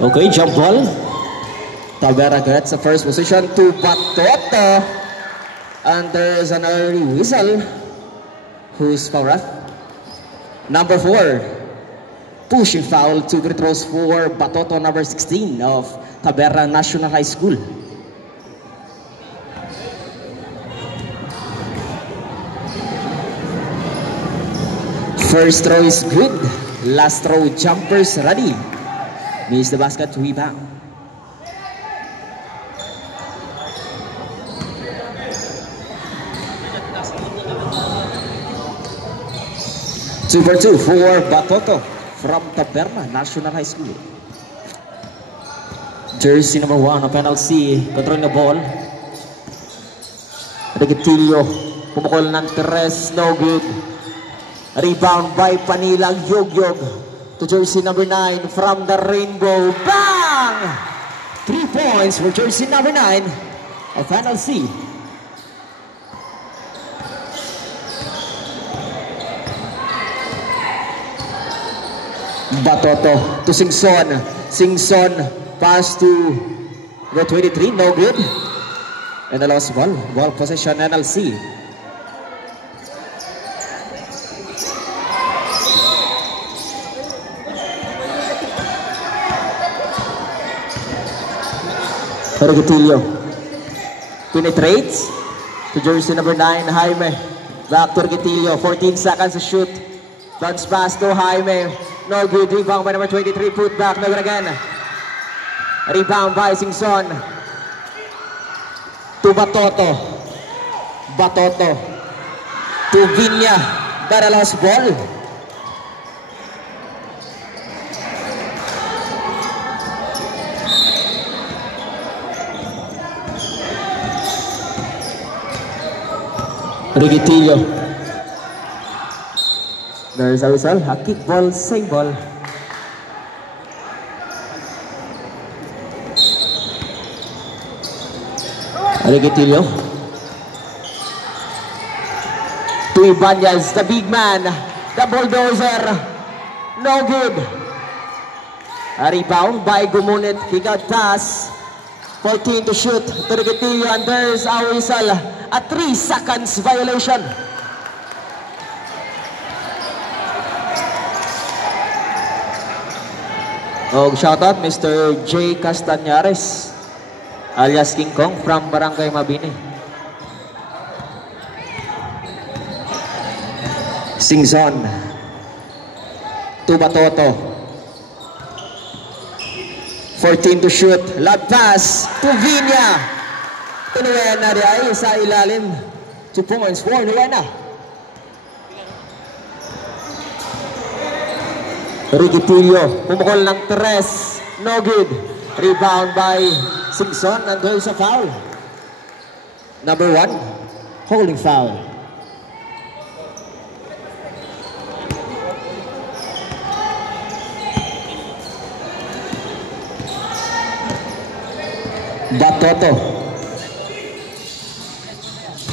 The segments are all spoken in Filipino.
Okay, jump ball. Taberna gets the first position to Batoto. And there's an early whistle. Who's foul ref? Number 4. Pushing foul to free throws for Batoto, number 16 of Taberna National High School. First throw is good. Last throw, jumpers ready. Miss the basket, rebound. Super 2 for Batoto from Taberna National High School. Jersey number 1 of NLC, controlling the ball. Regetilio, pumukol ng Teres, no good. Rebound by Panilang Yogyog to jersey number 9 from the Rainbow. Bang! 3 points for jersey number 9 of NLC. Batoto to Singson. Singson pass to the 23, no good. And the lost ball. Ball possession NLC. Regetilio penetrates to jersey number 9, Jaime. Back to Regetilio, 14 seconds to shoot. Bounce pass to Jaime. No good. Rebound by number 23. Put back. No good again. Rebound by Singson. To Batoto. Batoto. To Vinya. That lost ball. Regetilio. There's a whistle. A kick ball, save ball. Regetilio. To Ibanez, the big man. The bulldozer. No good. A rebound by Gumunit. He got pass. 14 to shoot to Regetilio, and there's a whistle. A 3 seconds violation. Oh, shout out Mr. J. Castañares alias King Kong from Barangay Mabini. Singson to Batoto. 14 to shoot. Lob pass to Vinya. Nuena di ay sa ilalim. 2 points for Nuena. Regetilio, pumukol ng Teres, no good. Rebound by Simpson, and there's a foul. Number 1, holding foul. Batoto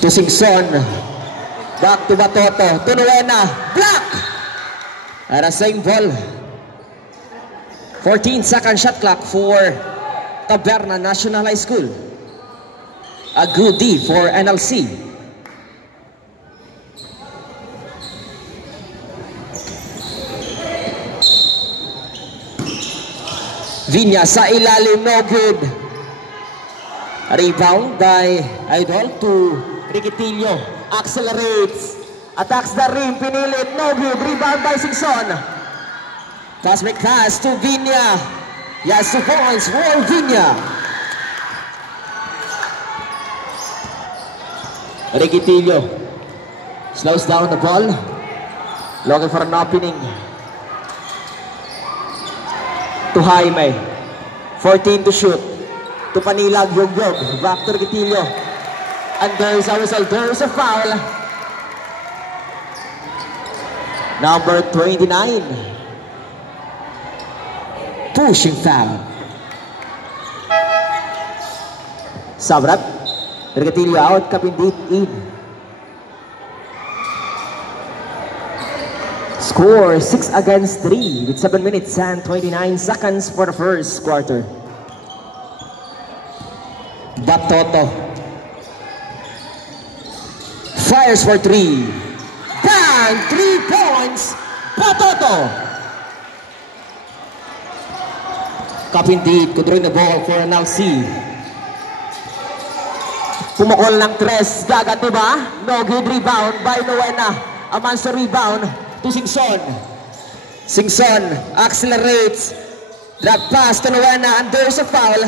to Singson. Back to Batoto. To Nuena. Block! At the same ball. 14-second shot clock for Taberna National High School. A good D for NLC. Vinya sa ilalim, no good. Rebound by Idol to Regetilio. Accelerates. Attacks the rim. Pinilit. No good. Rebound by Singson. Cosmic pass to Vinya. Yes, 2 points for Vinya. Regetilio slows down the ball. Looking for an opening. To Jaime. 14 to shoot. To Panilag, Yogyog, back to Regetilio. And there's a whistle, there's a foul. Number 29. Pushing foul. Sabrat. Regetilio out, Kapindit in. Score 6 against 3 with 7 minutes and 29 seconds for the first quarter. Batoto fires for 3. Bang! 3 points! Batoto! Kapindit controlling the ball for NLC. Pumukol ng 3. Gaganti ba? No good rebound by Nuena. A monster rebound to Singson. Singson accelerates. Drop pass to Nuena and there's a foul.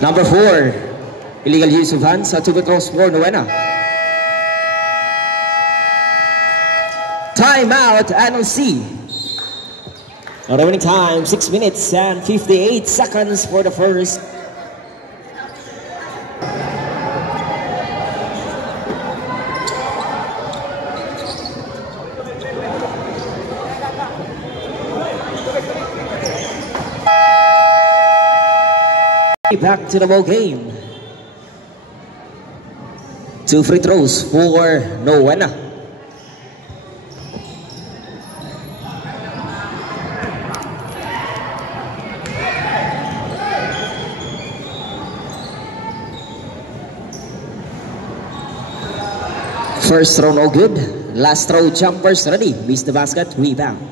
Number 4. Illegal use of hands at 2 throws for Nuena. Timeout NLC. Remaining time 6 minutes and 58 seconds for the first. Back to the ball game. 2 free throws for Nuena. First throw no good. Last throw jumpers ready. Missed the basket. Rebound.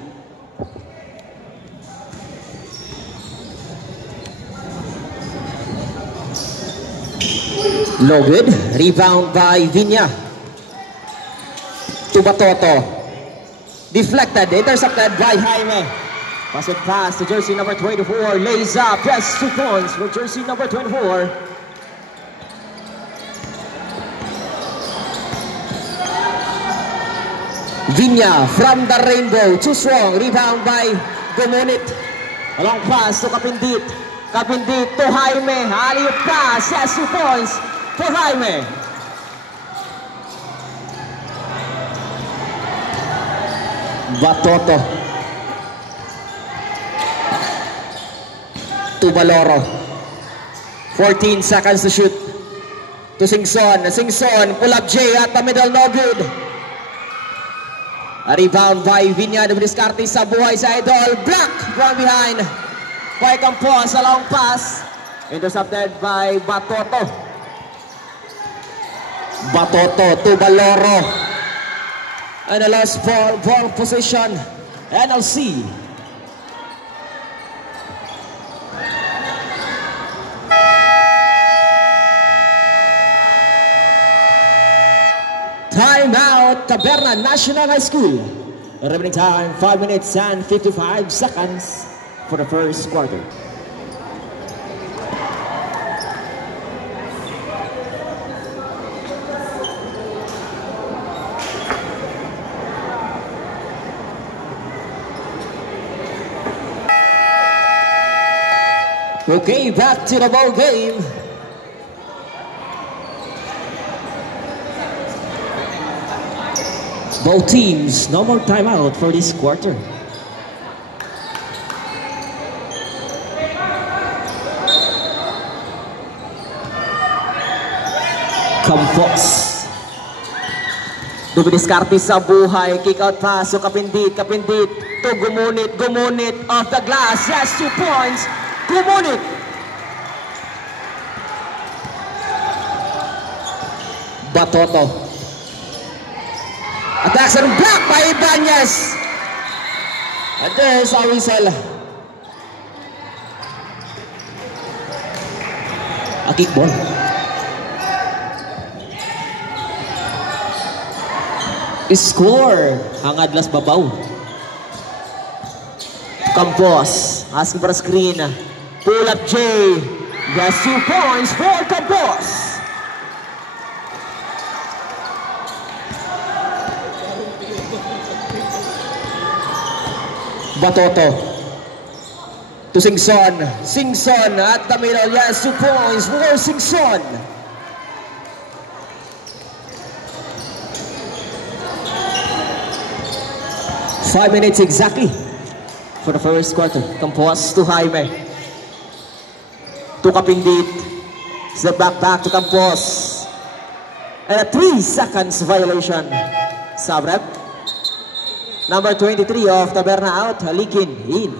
No good. Rebound by Vinya. To Batoto. Deflected. Intercepted by Jaime. Pass it past to jersey number 24. Lays up. Yes, 2 points for jersey number 24. Vinya from the rainbow. Too strong. Rebound by Gomonit. A long pass to Kapindit. Kapindit to Jaime. Alley-oop pass. Yes, 2 points for Jaime. Batoto to Baloro. 14 seconds to shoot. To Singson. Singson. Pull up J at the middle. No good. A rebound by Vinya. Dumiskarte sa buhay sa idol. Block from behind. By Campos. A long pass. Intercepted by Batoto. Batoto to Baloro. And a last ball position. NLC. Timeout, Taberna National High School. Remaining time 5 minutes and 55 seconds for the first quarter. Okay, back to the ball game. Both teams, no more timeout for this quarter. Campos. Dumiskarte sa buhay. Kick out pass. So Kapindit. Kapindit to Gumunit. Gumunit off the glass. Yes, 2 points. Gumunit. Batoto. Attacks and block by Ibanez. And there's a whistle. A kick ball. Score. Hangad las babaw. Campos. Asking for a screen. Pull up J. Yes, 2 points for Campos. Batoto to Singson. Singson at the middle. Yes, 2 points for Singson. Five minutes exactly for the first quarter. Campos to Jaime. To Kapindit. Step back to Campos. And a 3 seconds violation. Sabrep. Number 23 of Taberna out. Likin in.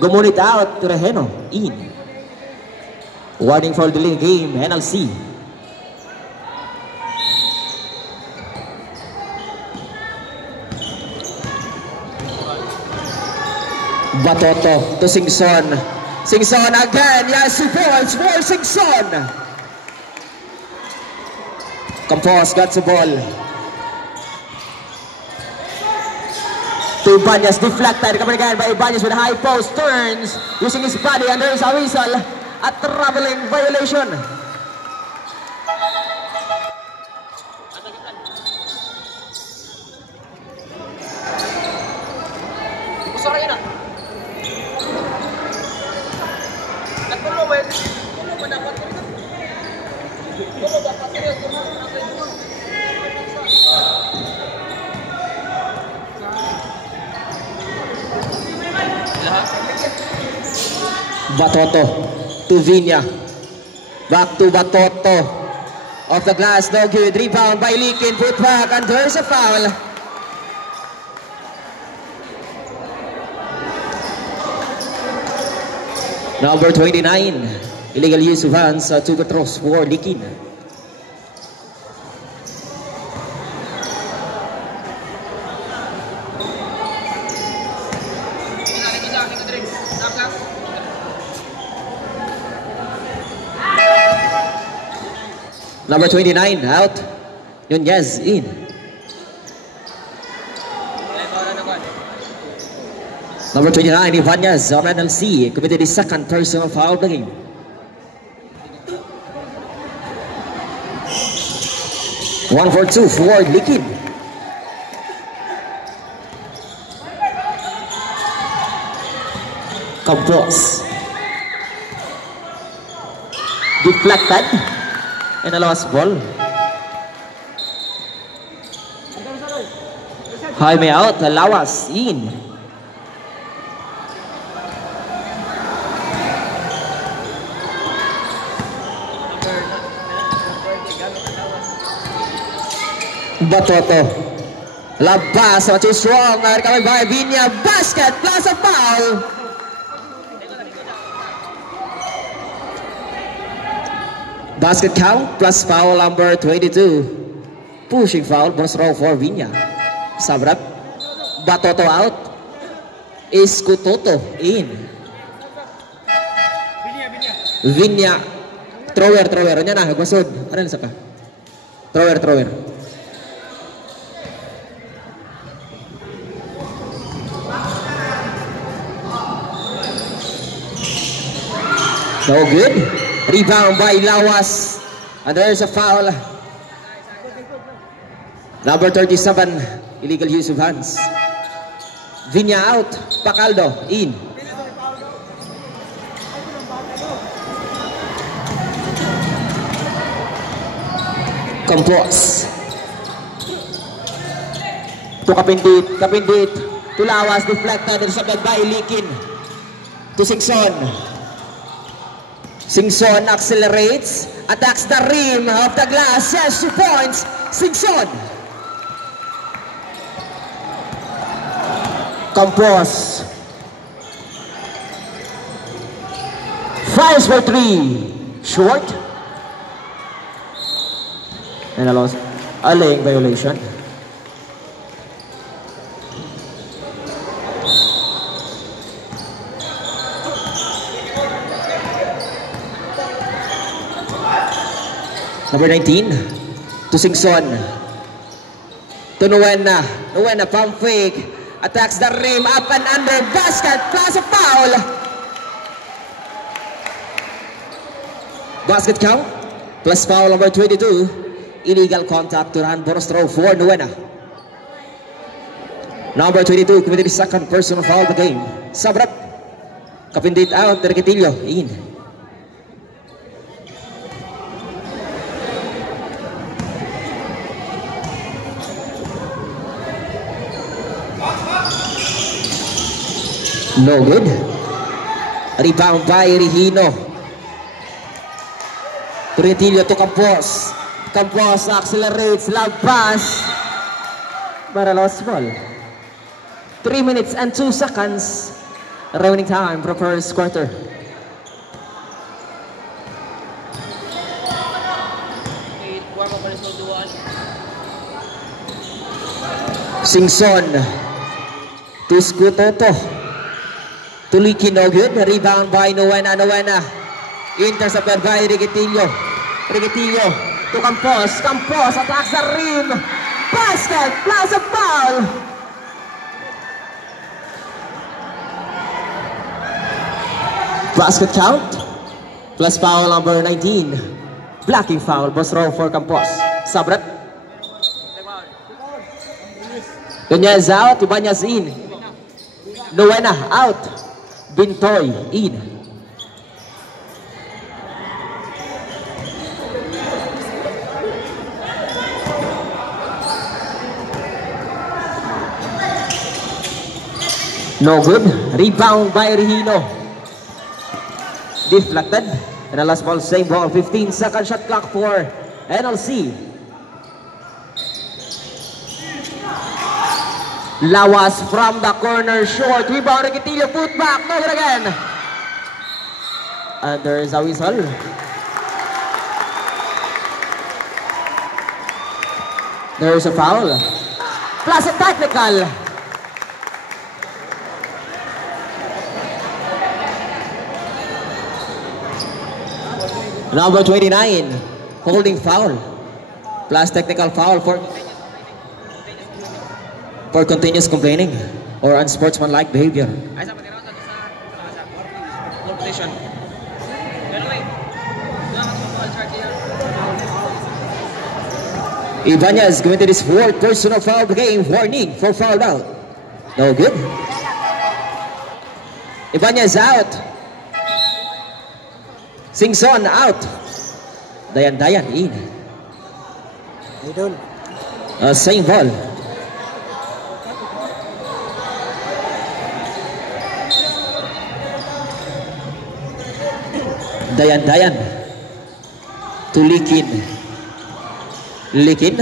Gumunit out. Tureheno in. Warning for delaying game. NLC. Batoto to Singson. Singson again. Yes, he falls for Singson. Compose got the ball. To Ibanez, deflected. Coming again by Ibanez with a high post. Turns using his body, and there is a whistle. A traveling violation. Batoto to Vinya. Back to Batoto. Off the glass, no good. Rebound by Likin. Put back, and there's a foul. Number 29. Illegal use of hands to Petros for Likin. Number 29 out. Nunez in. Number 29 Ibanez of NLC committed his second personal foul of the game. One for two for Likin. Compose. Deflected. And a lost ball. Jaime out, Lawas in. Batoto. Labas, too strong. Coming by Vinya. Basket plus a foul. Basket count plus foul number 22. Pushing foul, bonus row for Vinya. Sabrap. Batoto out. Iskutoto in. Vinya. Thrower. Ano na? Hagwasod. Ano na sa ka? Thrower. No good. Rebound by Lawas. And there's a foul. Number 37. Illegal use of hands. Vinya out. Pacaldo in. Compose. To Kapindit. To Lawas. Deflected. Intercepted by Likin. To Singson. Singson accelerates, attacks the rim of the glass, yes, 2 points, Singson. Compose. Fires for 3, short. And a loss, a laying violation. Number 19 to Singson. To Nuena. Nuena pump fake. Attacks the rim. Up and under. Basket plus a foul. Basket count. Plus foul number 22. Illegal contact to run bonus throw for Nuena. Number 22 committed his second personal foul of the game. Sabrap. Kapindit out. Terketillo in. No good. Rebound by Rihino. Retillo to Campos. Campos accelerates, loud pass. But a lost ball. 3 minutes and 2 seconds. Remaining time for first quarter. Singson to Skutoto. Tuliki no good. Rebound by Nuena. Intercepted by Rigetillo. Rigetillo to Campos. Campos attacks the rim. Basket plus a foul. Basket count plus foul number 19. Blocking foul. Boss row for Campos. Sabrat. Nunez out. Ibanez in. Nuena out. Bintoy in. No good. Rebound by Regino. Deflected. And the last ball, same ball. 15-second shot clock for NLC. Lawas from the corner, short. Rebound, Rigetillo, put back. No good again. And there is a whistle. There is a foul. Plus a technical. Number 29, holding foul, plus technical foul for continuous complaining or unsportsmanlike behavior. Ibanez going to this fourth personal foul game. Warning for foul out. No good. Ibanez out. Singson out. Dayan in. Same ball. Dayan to Likin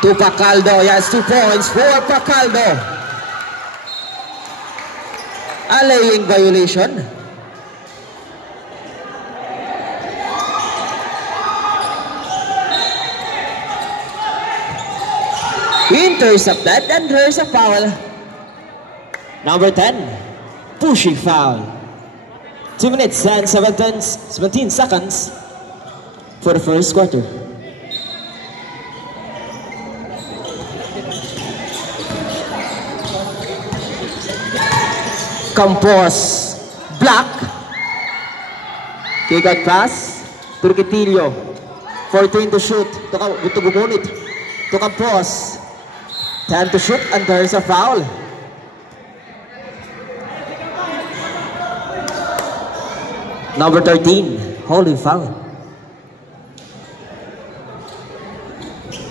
to Pacaldo. Yes, 2 points for Pacaldo. A laying violation. Intercepted, and there's a foul. Number 10, pushing foul. 2 minutes and 17 seconds for the first quarter. Campos, block. Kick out pass to Rigetillo. 14 to shoot. To Gumunit. To Campos. 10 to shoot, and there is a foul. Number 13, holding foul.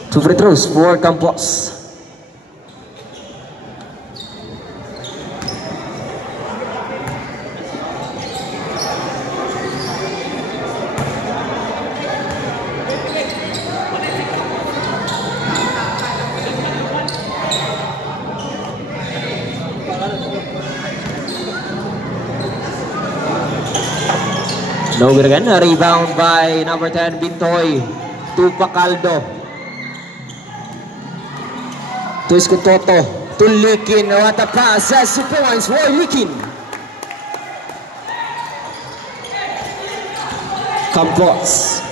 2 free throws for Campos. No good again. A rebound by number 10, Bintoy to Pacaldo. To Skutoto. To Likin. What a pass. 2 points for Likin. Campos.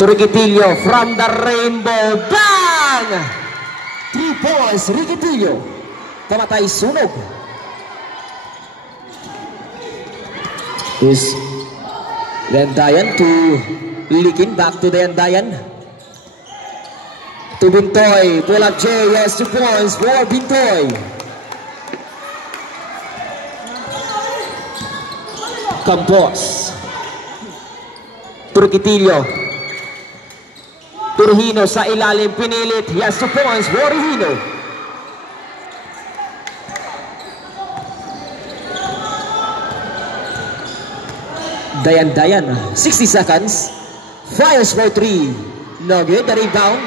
To Rigetillo from the rainbow. Bang! 3 points. Rigetillo. Pamatay sunog. Is Dayan to Likin, back to Dayan. To Bintoy, pull up J, yes, 2 points for Bintoy. Campos. To Rigetillo. To Regino sa ilalim, pinilit, yes, 2 points for Regino. Dayan, 60 seconds. Fires for 3. No good. The rebound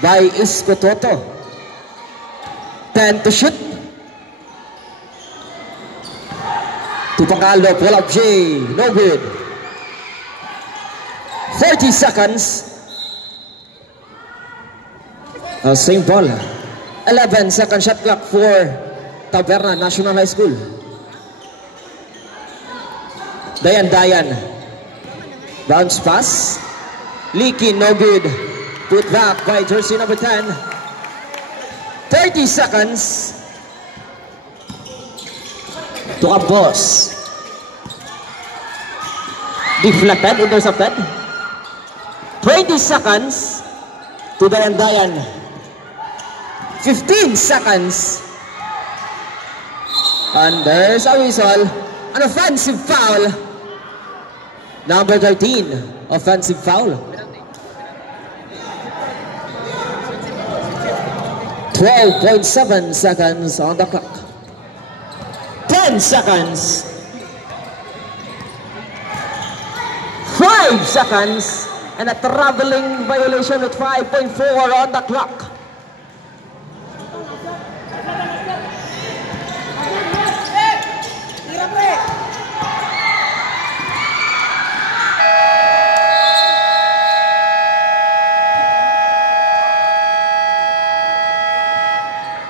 by Isko Toto. 10 to shoot. To Pacaldo, pull up J. No good. 40 seconds. Same ball. 11-second shot clock for Taberna National High School. Dayan. Bounce pass. Leaky, no good. Put back by jersey number 10. 30 seconds. To Campos. Deflected, intercepted. 20 seconds. To Dayan. 15 seconds. And there's a whistle. An offensive foul. Number 13, offensive foul. 12.7 seconds on the clock. 10 seconds. 5 seconds. And a traveling violation with 5.4 on the clock.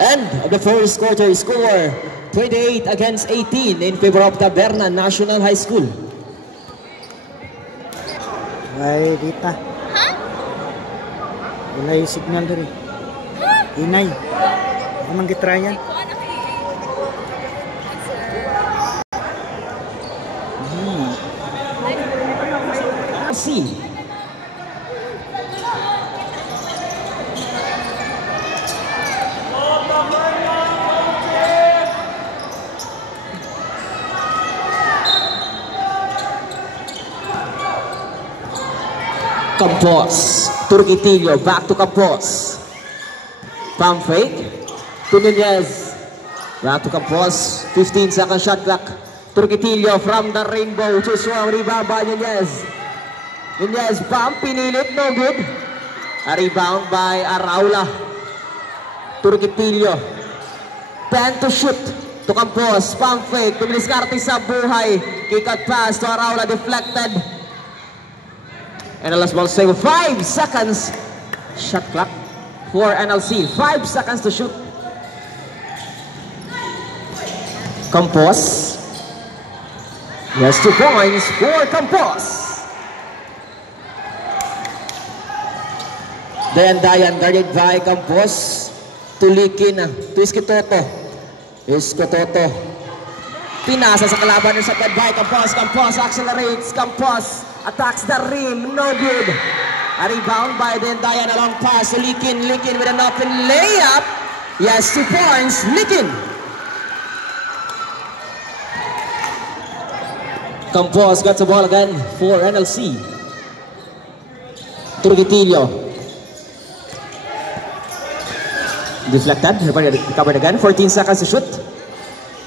End of the first quarter, score 28-18 in favor of Taberna National High School. Ay, Rita. Wala yung signal doon eh. Inay. Anong gitry yan? See. Campos, Turquitillo, back to Campos. Pump fake to Nunez. Back to Campos, 15-second shot clock. Turquitillo from the rainbow to strong rebound by Nunez. Nunez pump, pinilit, no good. A rebound by Araula. Turquitillo. 10 to shoot to Campos. Pump fake, tumiskarte sa buhay. Kick out pass to Araula, deflected. And the last ball save, 5 seconds. Shot clock for NLC. 5 seconds to shoot. Campos. Yes, 2 points for Campos. Dayan guarded by Campos. Tulikin to Iskitoto. Pinasa sa kalaban sa by Campos. Campos accelerates. Campos attacks the rim, no good. A rebound by Dayan, a long pass to Likin with an open layup. Yes, 2 points, Likin. Campos got the ball again for NLC. Turquitillo. Deflected, recovered again, 14 seconds to shoot.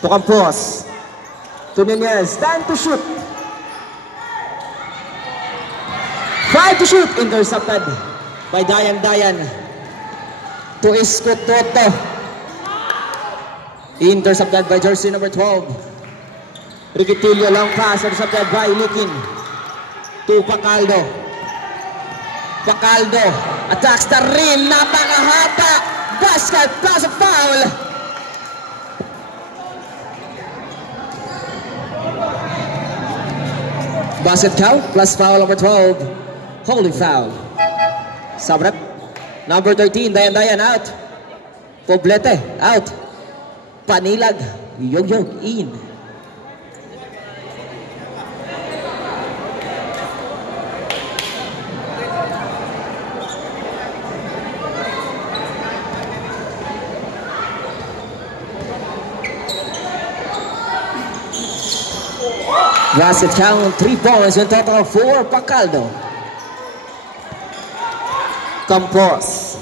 To Campos. To Nunez, 10 to shoot. 5 to shoot, intercepted by Dayan. To Isko Toto. Intercepted by jersey number 12. Riquitillo, long pass, intercepted by Likin. To Pacaldo. Pacaldo attacks the rim, napakahaba. Basket plus a foul. Basket count plus foul number 12. Holding foul. Sabrat. Number 13, Dayan out. Poblete out. Panilag. Yog in. Basket count 3 points in total for Pacaldo. Campos.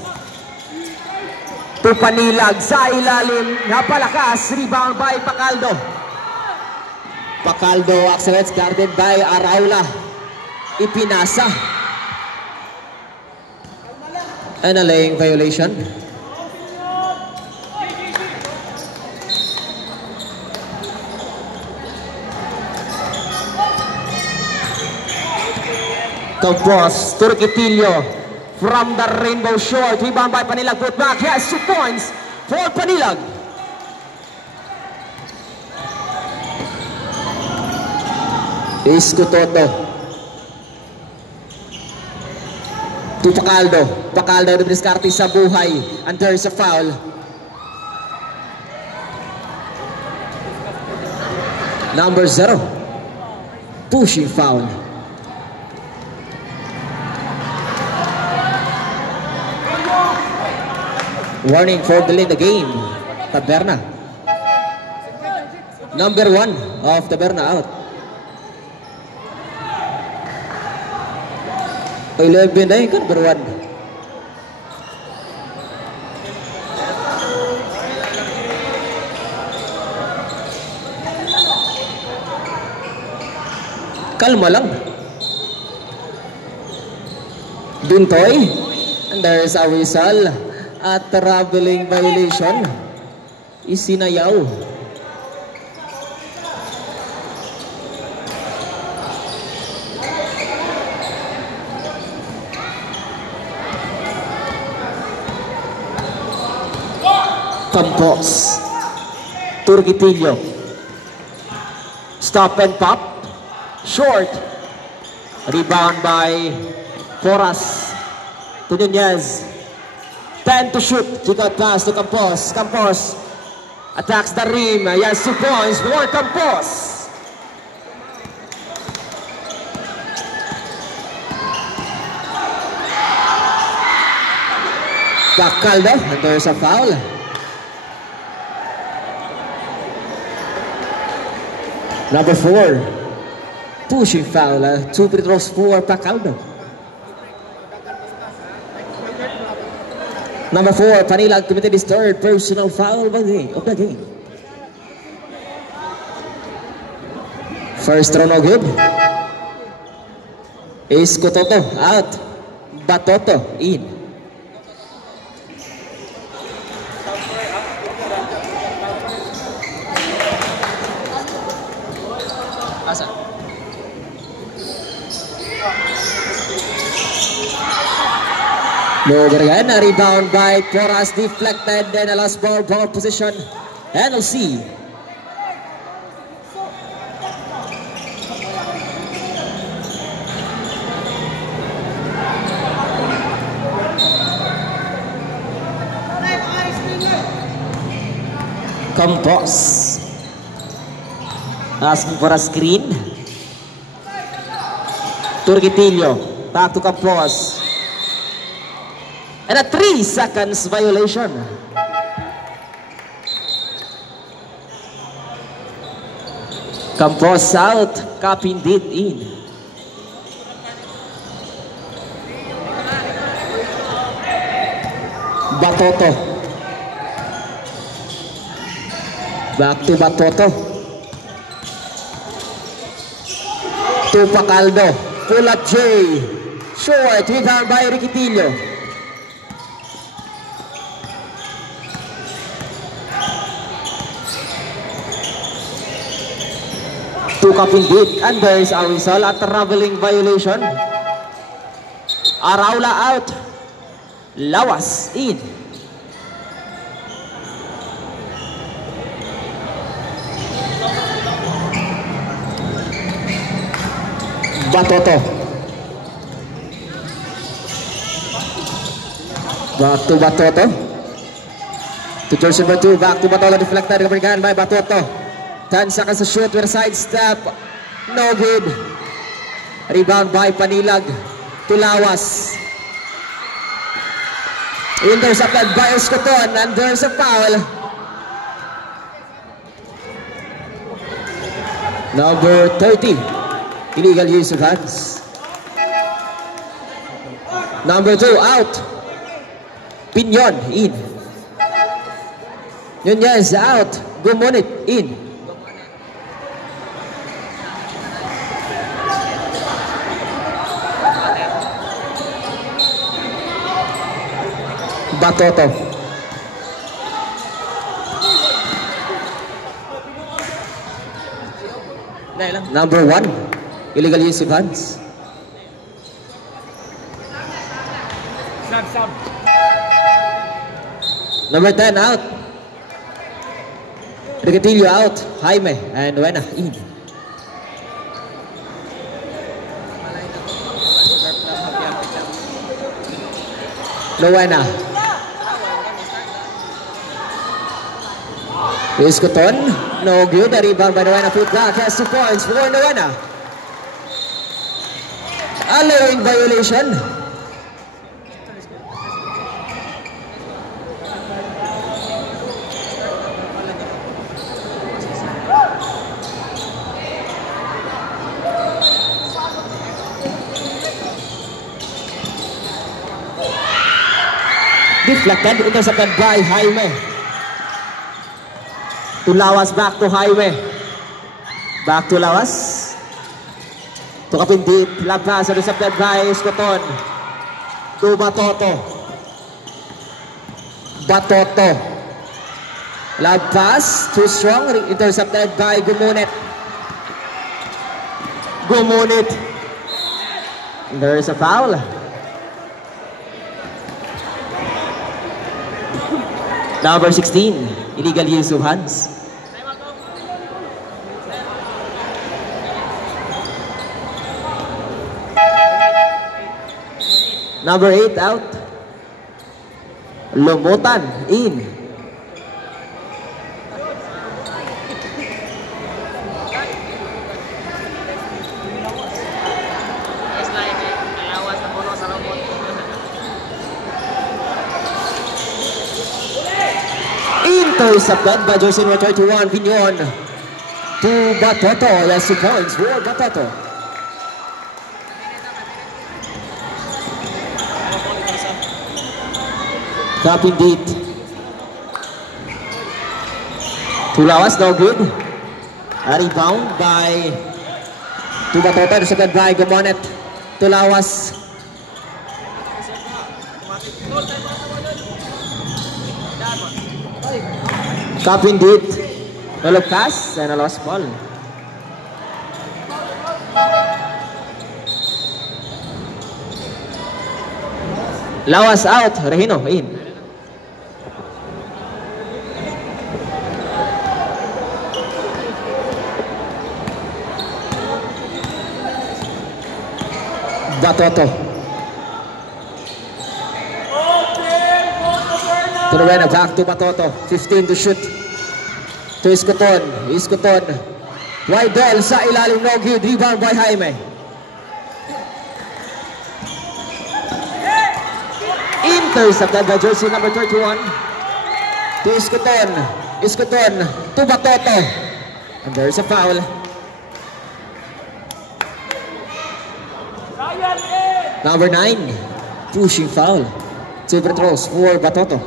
To Panilag sa ilalim. Napalakas. Rebound by Pacaldo. Bacaldo accelerates, guarded by Araula. Ipinasa. And a laying violation. Campos, Turquitillo from the Rainbow Shore. Rebound by Panilag, put back. Yes, 2 points for Panilag. Iskutoto to Bacaldo. Bacaldo na diskarte sa buhay. And there's a foul. Number 0. Pushing foul. Warning for delay the game. Taberna. Number 1 of Taberna out. 11 na yun, number 1. Kalma lang. Bintoy. And there's a whistle. At traveling violation. Isinayaw. Campos. Turquitillo. Stop and pop. Short. Rebound by Porras. To Nunez. 10 to shoot. Kick out pass to Campos. Campos attacks the rim. Yes, 2 points for Campos. Bacaldo, and there's a foul. Number 4. Pushing foul. 2 free throws for Bacaldo. Number 4, Panilag committed his 3rd personal foul of the game. First throw no good. Iskutoto out. Batoto in. Asa? Over again, a rebound by Porras, deflected, and a last ball position. NLC. Campos asking for a screen. Turquitillo back to Campos. And a 3 seconds violation. Campos out, Kapindit in. Batoto. Back to Batoto. To Bacaldo. Pull up J. Short, rebound by Riquitillo. Kapindit, and there is a whistle at traveling violation. Araula out. Lawas in. Batoto. Back to Batoto. To jersey number 2, back to Batoto, deflected, recovered by Batoto. 10 seconds to shoot with a side step. No good. Rebound by Panilag to Lawas. Intercepted by Escoton, and there's a foul. Number 30. Illegal use of hands. Number 2 out. Pinyon in. Nunez out. Gumonit in. Batoto. Number 1, illegal use of hands. Number 10 out. Regatillo out. Jaime and Nuena in. Nuena. Iscoton. No good. The rebound by Nuena. Put back. Has 2 points for Nuena. Allowing violation. Deflected, intercepted by Jaime. To Lawas, back to Jaime. Back to Lawas. To Kapindit, labas, intercepted by Escoton. To Batoto. Batoto. Labas, too strong, intercepted by Gumunit. Gumunit. There is a foul. Number 16, illegal use of hands. Number 8 out. Lumutan in. Intercepted by jersey number 31, Vignon. To Batoto. Yes, 2 points for Batoto. Kapindit. To Lawas, no good. A rebound by to Batoto, intercepted by Gumonet. To Lawas. Kapindit. No look pass and a lost ball. Lawas out. Regino in. Batoto. To Nuena, back to Batoto. 15 to shoot. To Iscoton. Iscoton. Wide ball sa ilalim, no good. Rebound by Jaime. Intercepted by jersey number 31. To Iscoton. Iscoton. To Batoto. And there's a foul. Number 9. Pushing foul. 2 free throws for Batoto.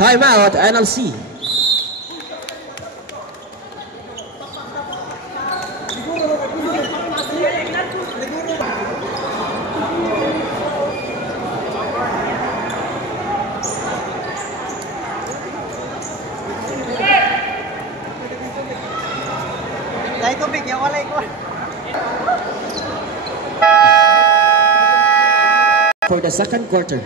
Timeout, NLC. For the second quarter.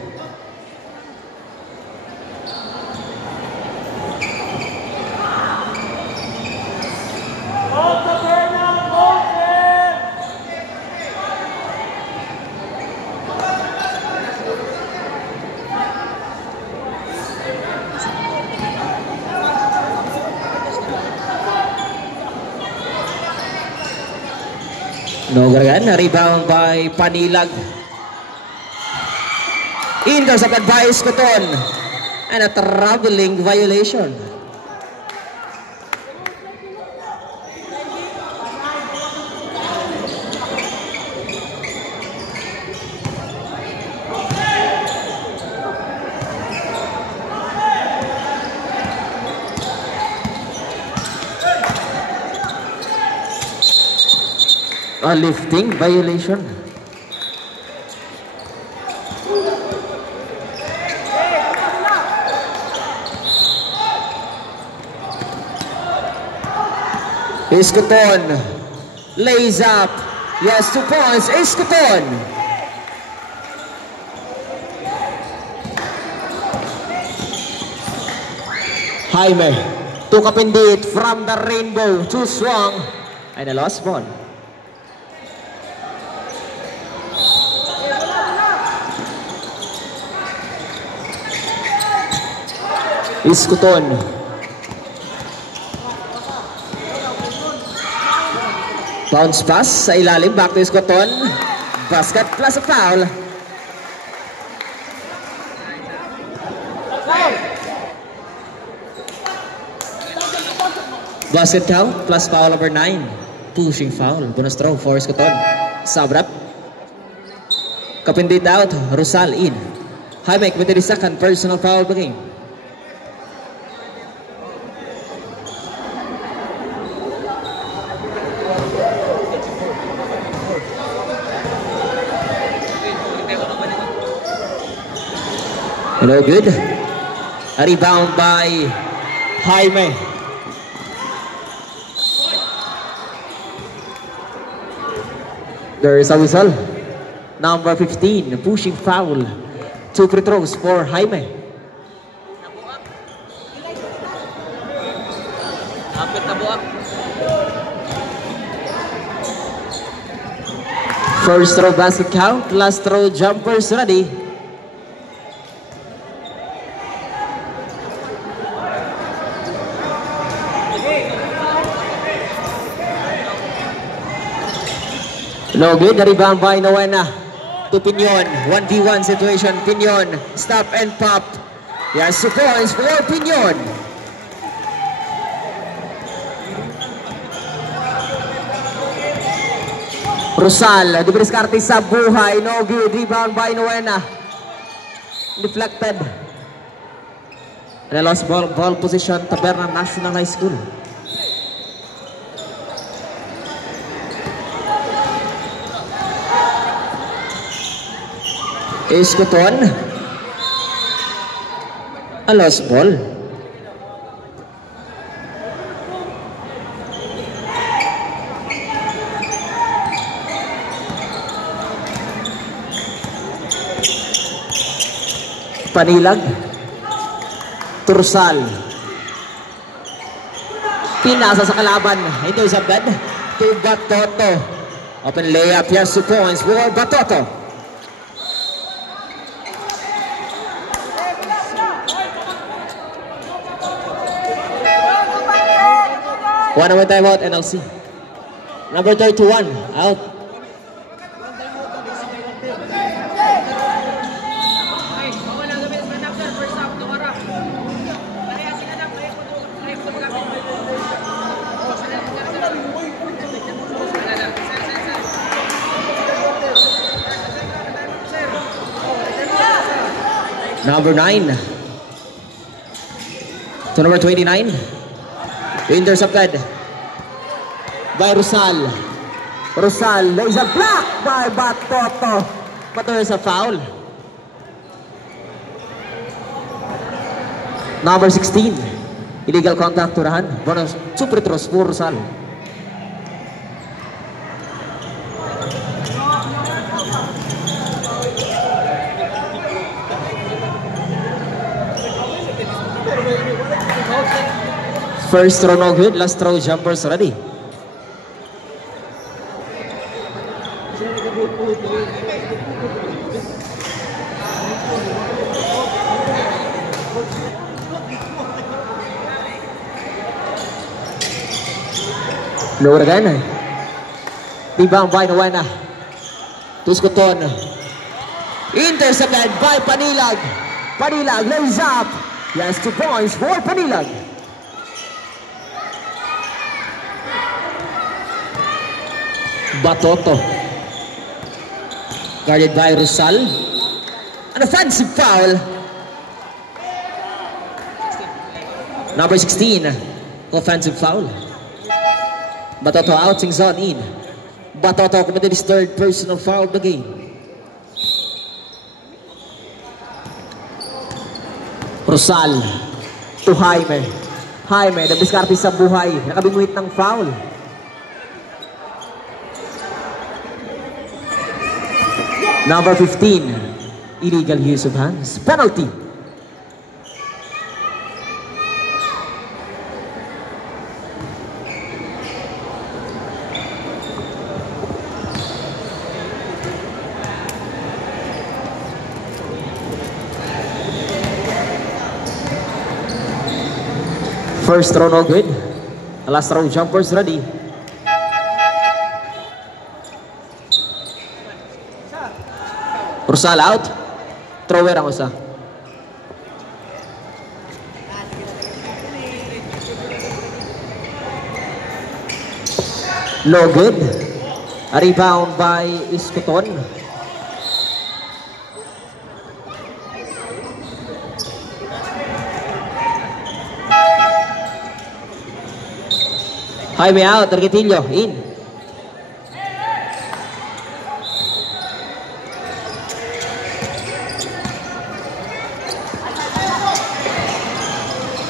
No again, rebound by Panilag. Intercepted by Iscoton. And a traveling violation. A lifting violation. Escoton lays up. Yes, 2 points. Escoton. Jaime took up indeed from the rainbow. Too strong. And a lost ball. Escoton. Bounce pass sa ilalim. Back to Escoton. Basket plus a foul. Basket count plus foul number 9. Pushing foul. Bonus throw for Escoton. Sabrap. Kapindit out. Rosal in. Jaime with the second personal foul of the game. No good. A rebound by Jaime. There is a whistle. Number 15, pushing foul. 2 free throws for Jaime. First throw basket count. Last throw jumpers ready. No good. The rebound by Nowena to Pinion. 1v1 situation. Pinion. Stop and pop. Yes, 2 points for Pinion. Rosal. Dibriskarte sa buhay. No good. Rebound by Nowena. Deflected. And a lost ball position. Taberna National High School. Escoton. A lost ball. Panilag. Tursal. Pinasa sa kalaban. Ito is a bed to Batoto. Open layup. Yes, 2 points for Batoto. One away timeout, NLC. Number 31, out. Number 9 to number 29. Intercepted by Rosal. Rosal, there is a block by Batoto. But there is a foul. Number 16, illegal contact to Rahan. Bonus 2 free throws for Rosal. First throw no good, last throw jumpers ready. Lower again. Rebound by Nowena. Escoton. Intercepted by Panilag. Panilag lays up. Yes, 2 points for Panilag. Batoto. Guarded by Rosal. An offensive foul. Number 16. Offensive foul. Batoto outing zone in. Batoto committed his third personal foul of the game. Rosal to Jaime. Jaime, nagdiskarte sa buhay. Nakabinguhit ng foul. Number 15, illegal use of hands. Penalty. First throw no good. Last throw jumpers ready. Rosal out. Thrower ang usa. No good. A rebound by Iscoton. Jaime out, Targetillo, in.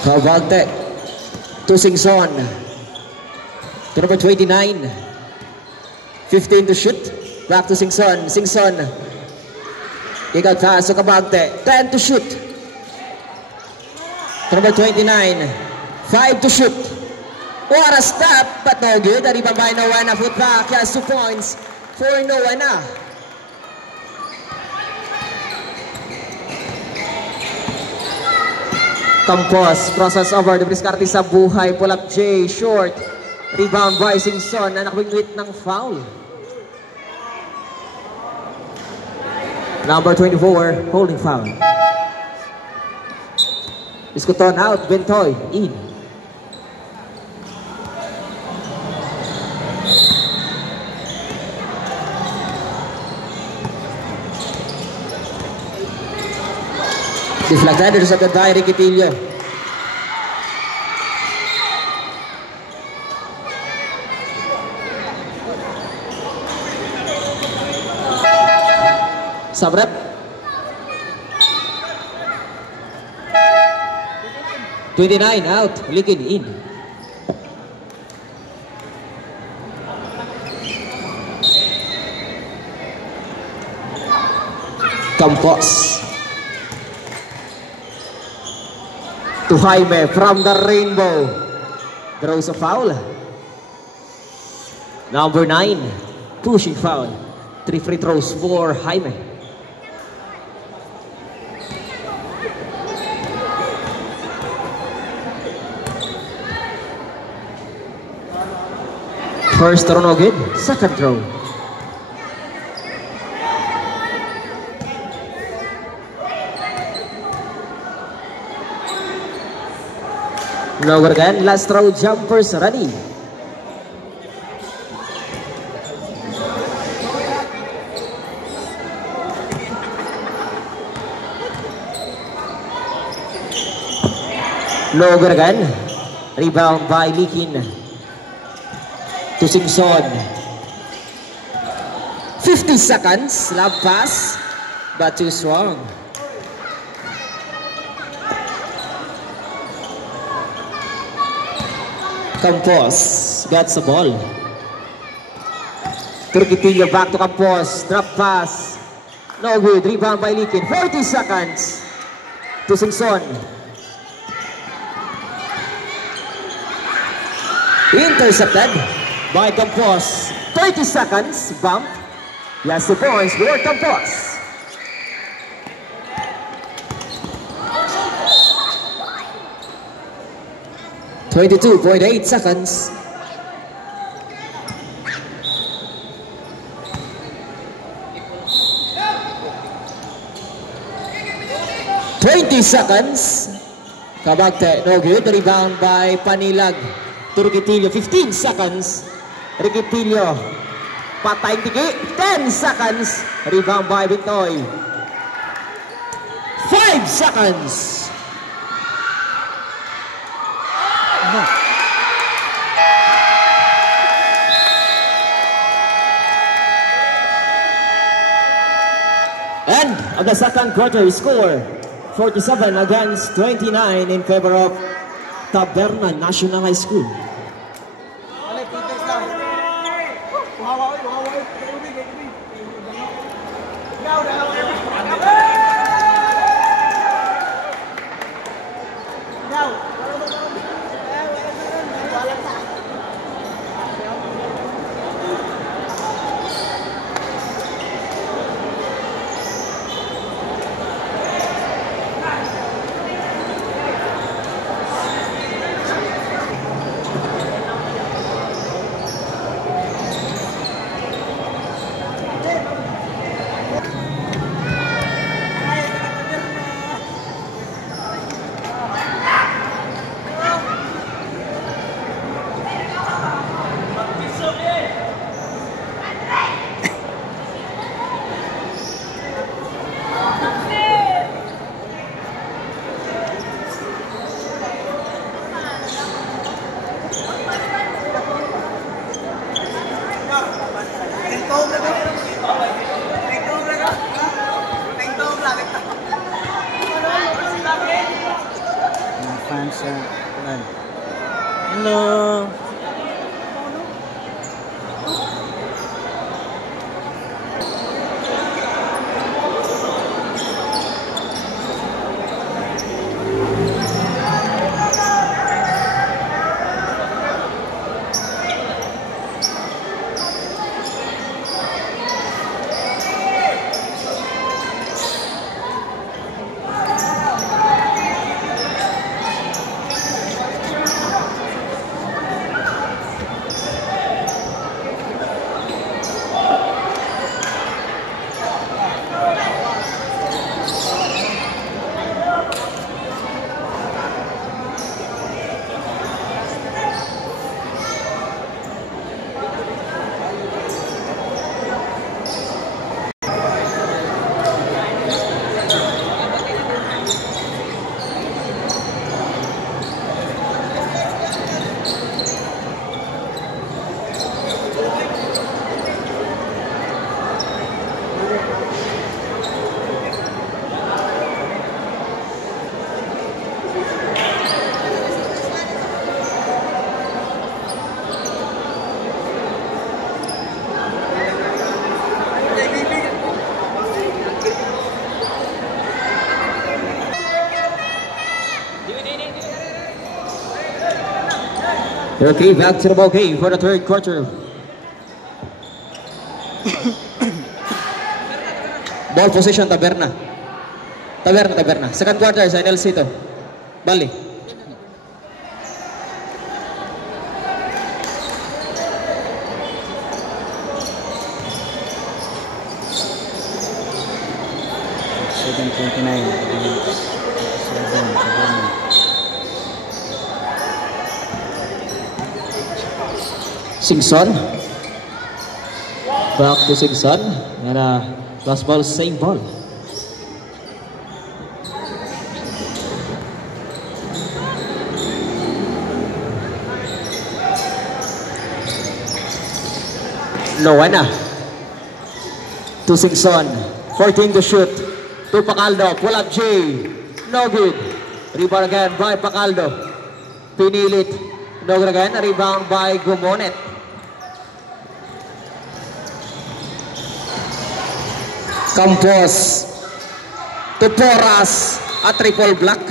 Cavante to Singson. To number 29. 15 to shoot. Back to Singson. Singson. Kick out pass to Cavante. 10 to shoot. To number 29. 5 to shoot. What a step, but no good. Arriba by Noena, foot back, he has 2 points for Noena. Campos, process over, diskarte sa buhay, pull up J, short. Rebound by Singson na nakabingwit ng foul. Number 24, holding foul. Iscoton out, Bentoy, in. Deflected sa by Riquitillo. Sabrep. "29 out, Likin in." Campos. To Jaime from the rainbow. Throws a foul. Number 9, pushing foul. 3 free throws for Jaime. First throw no good. Second throw. No good again. Last throw jumpers ready. No good again. Rebound by Likin. To Singson. 50 seconds. Love pass. But too strong. Campos gets the ball. Turquitillo back to Campos. Drop pass. No good. Rebound by Likin. 40 seconds. To Singson. Intercepted by Campos. 30 seconds. Bump. Yes, 2 points for Campos. .8 seconds. .20 seconds. Cabagte, no good. Rebound by Panilag. Turquitillo, 15 seconds. Riquitillo, patay tigi. 10 seconds. Rebound by Bentoy. 5 seconds. End of the second quarter, score 47 against 29 in favor of Taberna National High School. Hello. Okay, back to the ball game for the third quarter. Ball position, Taberna. Taberna. Second quarter sa NLC to. Bali. Singson. Back to Singson. And last ball, same ball. Lowana. To Singson. 14 to shoot. To Pacaldo. Pull up J. No good. Rebound again by Pacaldo. Pinilit. No good again. Rebound by Gumonet. Campos to Porras, a triple block.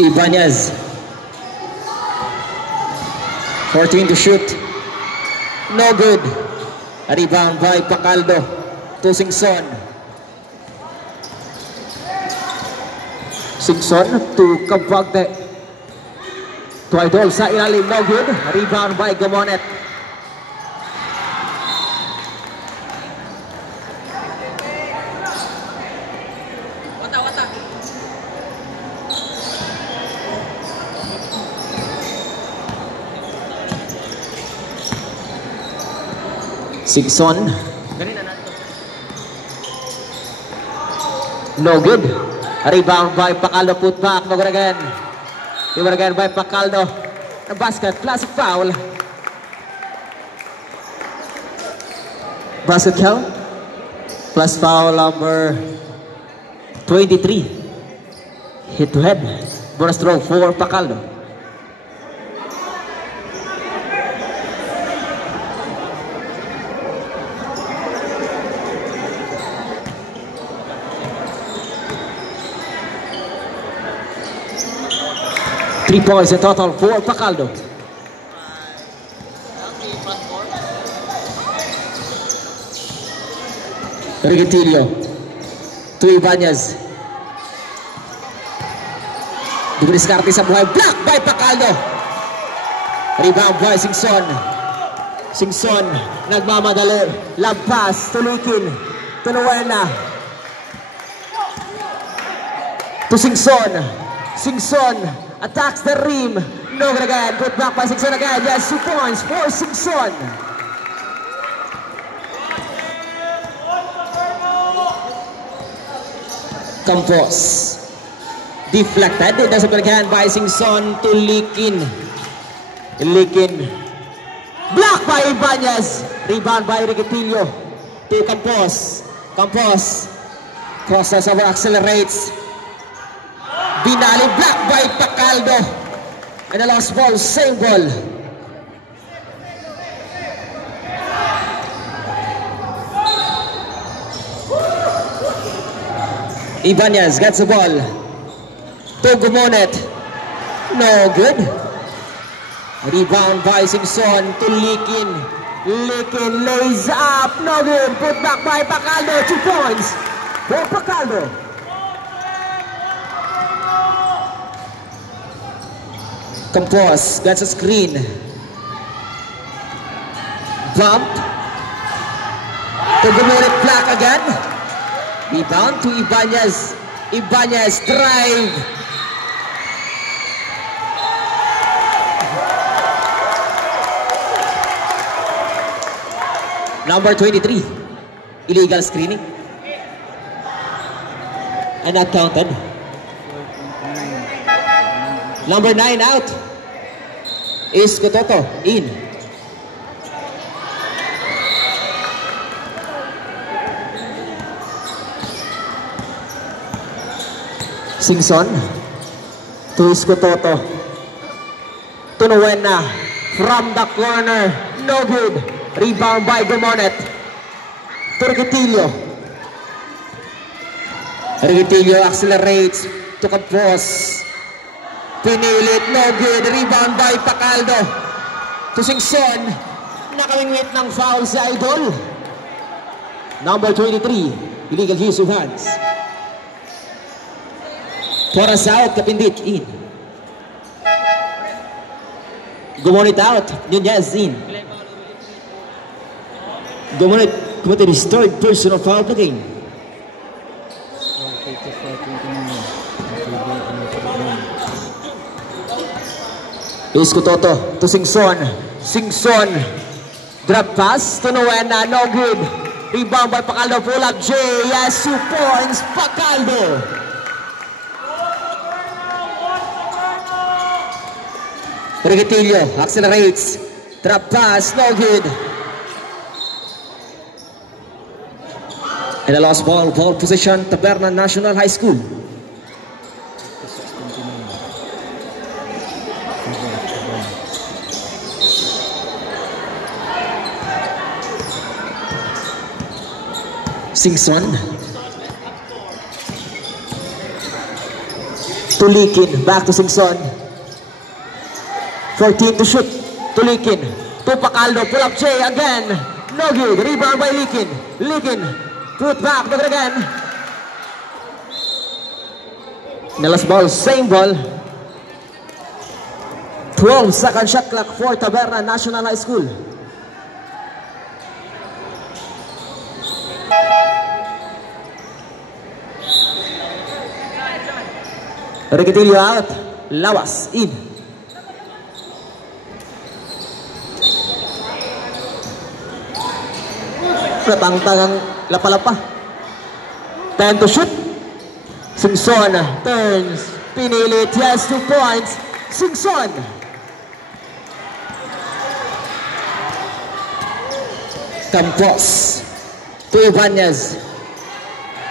Ibanez. 14 to shoot. No good. A rebound by Pacaldo to Singson. Singson to Kabagde. To Idol sa ilalim. No good. A rebound by Gamonet. Sigson. No good. Rebound by Pacaldo, put back. No good again. No good again by Pacaldo. The basket, classic foul. Basket count. Plus foul number 23. Hit to head. Bonus throw for Pacaldo. Three points in total for Pacaldo. Rigetilio to Ibanez. Dumiskarte sa buhay. Block by Pacaldo. Rebound by Singson. Singson nagmamadali. Lampas. Tulikin. Tunuena. To Singson. Singson attacks the rim. No good again. Put back by Singson again. Yes, 2 points for Singson. Campos. Deflected. It doesn't go again by Singson to Likin. Likin. Block by Ibanez. Rebound by Rigetilio. To Campos. Campos. Crosses over, accelerates. Binali, block by Pacaldo. And the last ball, same ball. Ibanez gets the ball. To Gumonet. No good. Rebound by Singson to Likin. Likin lays up. No good. Put back by Pacaldo. 2 points for Pacaldo. Campos gets a screen. Bump. To Gumonet, block again. Rebound to Ibanez. Ibanez drive. Number 23. Illegal screening. And not counted. Number 9 out. Is Cototo in. Singson to Cototo. To Nuena from the corner. No good. Rebound by Gumonet. To Rigetilio. Rigetilio accelerates to Campos. Pinilit. No good. Rebound by Pacaldo. To Singson. Nakawingwit ng foul si Idol. Number 23. Illegal use of hands. Toras out, Kapindit in. Gumonit out, Nunez in. Gumonit committed his 3rd personal foul of the game. Is Cototo to Singson. Singson. Drop pass to Nuena, no good. Rebound by Pacaldo, pull up J. Yes, 2 points, Pacaldo. Rigetilio accelerates. Drop pass, no good. And a lost ball position, Taberna National High School. Singson. To Likin, back to Singson. 14 to shoot. To Likin. To Pacaldo. Pull up J again. No good. Rebound by Likin. Likin. Put back. Look again. Nelas ball. Same ball. 12-second shot clock for Taberna National High School. Rigetilio out. Lawas in. Katangtangang lapalapa. 10 to shoot. Singson turns. Pinilit. Yes, 2 points. Singson. Campos to Ibanez.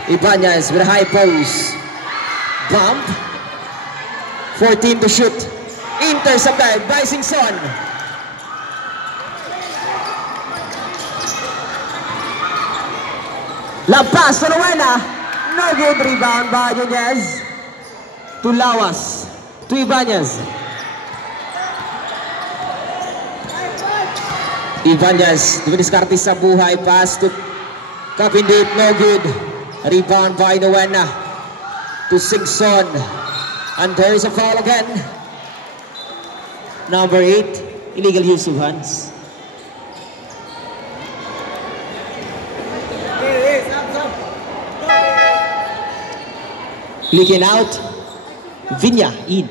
Ibanez with a high post. Bump. 14 to shoot. Intercepted by Singson. Lampas to Rowena. No good. Rebound by Nunez. To Lawas. To Ibanez. Ibanez dumidiskarte sa buhay. Pass to Kapindit. No good. Rebound by Rowena. To Singson. And there is a foul again. Number 8. Illegal use of hands. Clicking out. Vinya in.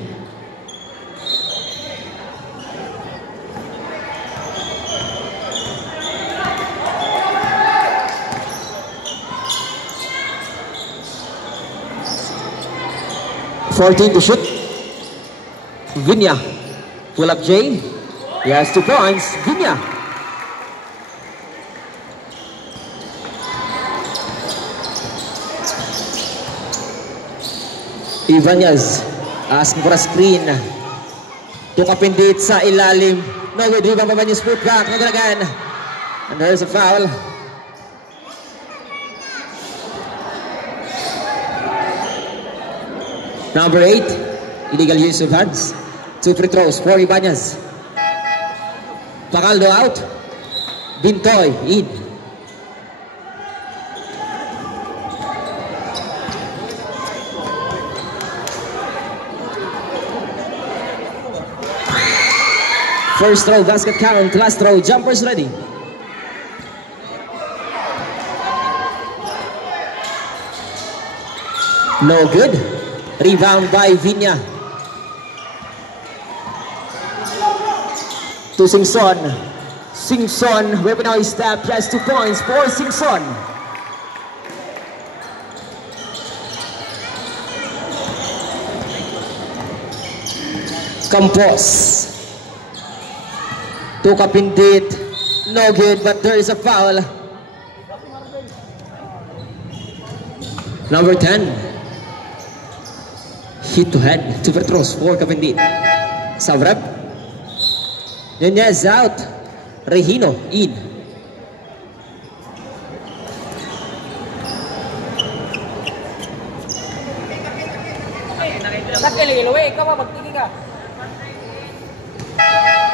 .14 to shoot. Vinya. Pull up Jay. He has 2 points. Vinya. Ibanez asking for a screen. Tukapindit sa ilalim. No good. Rebound by Ibanez. Put back. No good again. And there's a foul. Number 8, illegal use of hands. 2 free throws for Ibanez. Pacaldo out. Bintoy in. First throw, basket count. Last throw, jumpers ready. No good. Rebound by Vinya. To Singson. Singson, weaponized step. Yes, 2 points for Singson. Campos. To Kapindit. No good, but there is a foul. Number 10. Hit to head. 2 free throws for Kapindit. Savrep. Nunez out. Regino in.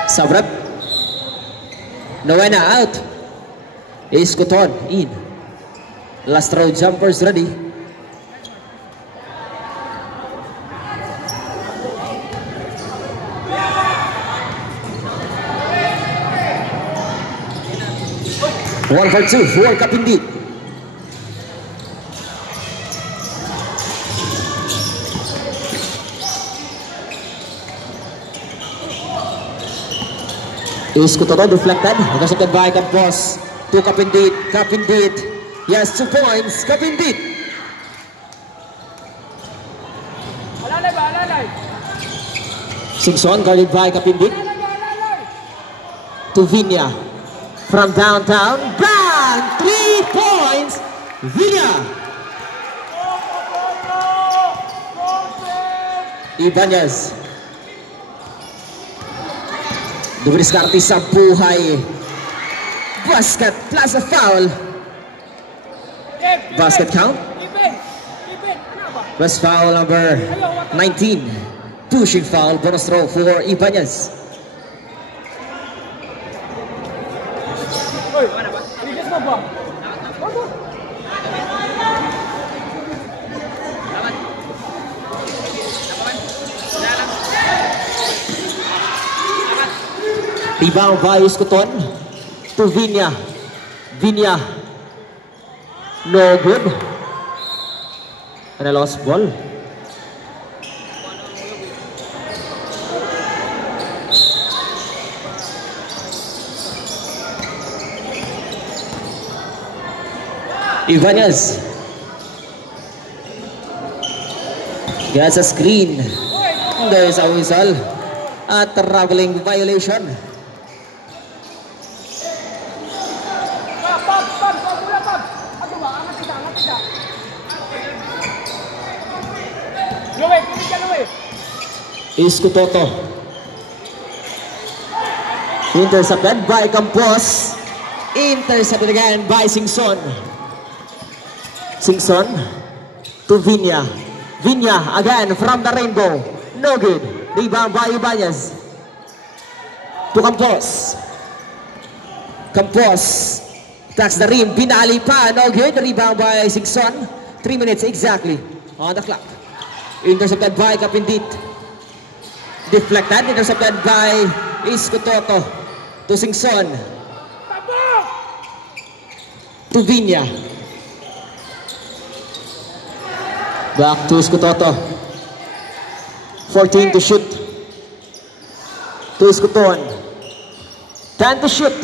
Savrep. Rowena out. Escoton in. Last throw, jumpers ready. One for 2 for Kapindit. Escoton deflected. Intercepted by Campos. To Kapindit. Kapindit. Yes, 2 points. Kapindit. Singson guarded by Kapindit. To Vinya. From downtown. Bang! 3 points. Vinya. Ibanez. Dumidiskarte sa buhay. Basket plus a foul. Basket count. First foul number 19. Pushing foul. Bonus throw for Ibanez. Rebound by Escoton to Vinya. Vinya. No good. And a lost ball. Ibanez gets a screen. There's a whistle. A traveling violation. Iskutoto. Intercepted by Campos. Intercepted again by Singson. Singson to Vinya. Vinya again from the rainbow. No good. Rebound by Ibanez. To Campos. Campos attacks the rim. Binali pa. No good. Rebound by Singson. 3 minutes exactly on the clock. Intercepted by Kapindit. Deflected. Intercepted by Iskutoto. To Singson. To Vinya. Back to Iskutoto. 14 to shoot. To Iskuton. 10 to shoot.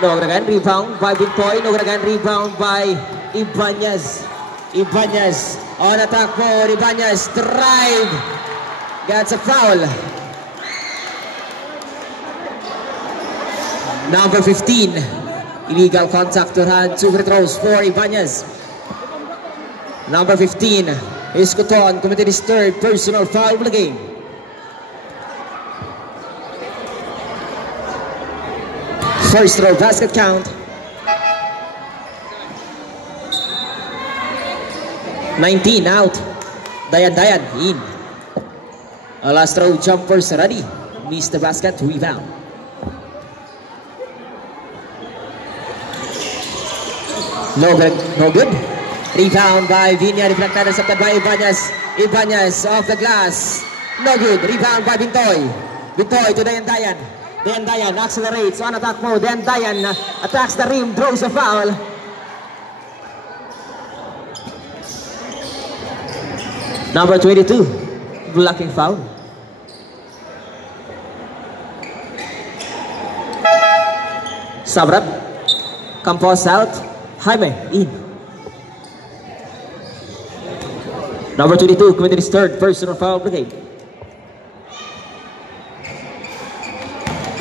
No again. Rebound by Bintoy. No again. Rebound by Ibanez. Ibanez on attack for Ibanez. Drive. Gets a foul. Number 15. Illegal contact to hand. 2 free throws for Ibanez. Number 15. Iskuton committed his third personal foul of the game. First row basket count. 19 out. Dayan in. A last row jumpers ready. Missed the basket. Rebound. No good. Rebound by Vinya. Reflected. Intercepted by Ibanez. Ibanez off the glass. No good. Rebound by Bintoy. Bintoy to Dayan. Dayan accelerates on attack mode. Dayan attacks the rim. Draws a foul. Number 22. Blocking foul. Sabrat. Campos out. Jaime in. Number 22 committed his third personal foul of the game.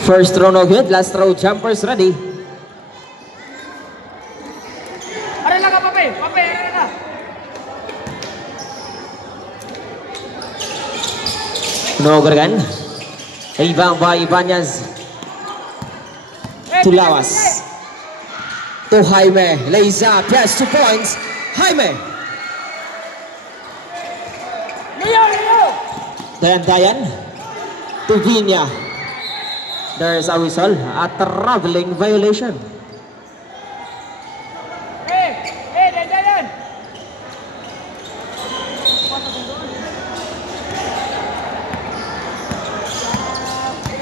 First throw no good. Last throw jumpers ready. No good again. Rebound by Ibanez. To Lawas. To Jaime. Lays up. Yes, 2 points. Jaime. Dayan. To Vinya. There's a whistle. A traveling violation.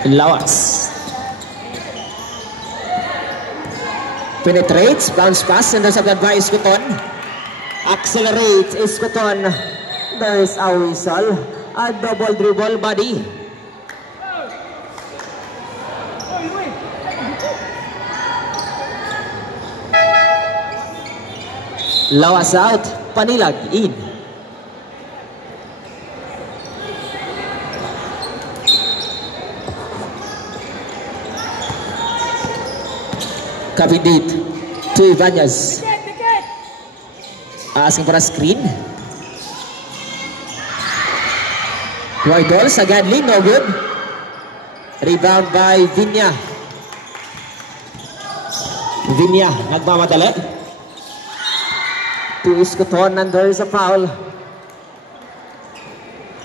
Lawas. Penetrates, bounce pass, intercepted by Iskuton. Accelerates Iskuton. There's a whistle. A double dribble body. Lawas out, Panilag in. Kapindit to Ibanez. Asking for a screen. White ball sa Gadley, no good. Rebound by Vinya. Vinya, nagmamadali. To Iskuton and there is a foul.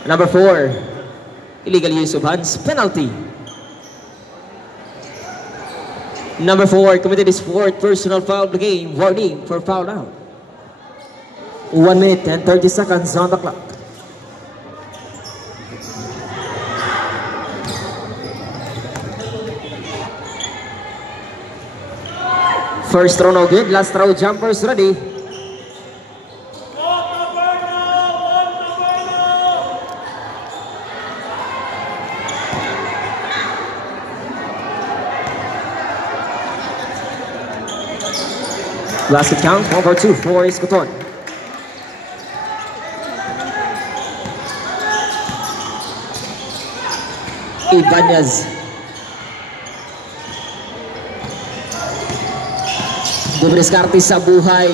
Number 4. Illegal use of hands, penalty. Number 4 committed his 4th personal foul of the game. Warning for foul out. 1 minute and 30 seconds on the clock. First throw no good. Last throw jumpers ready. Basket count, 1-2 for Escoton. Ibanez. Dumiskarte sa buhay.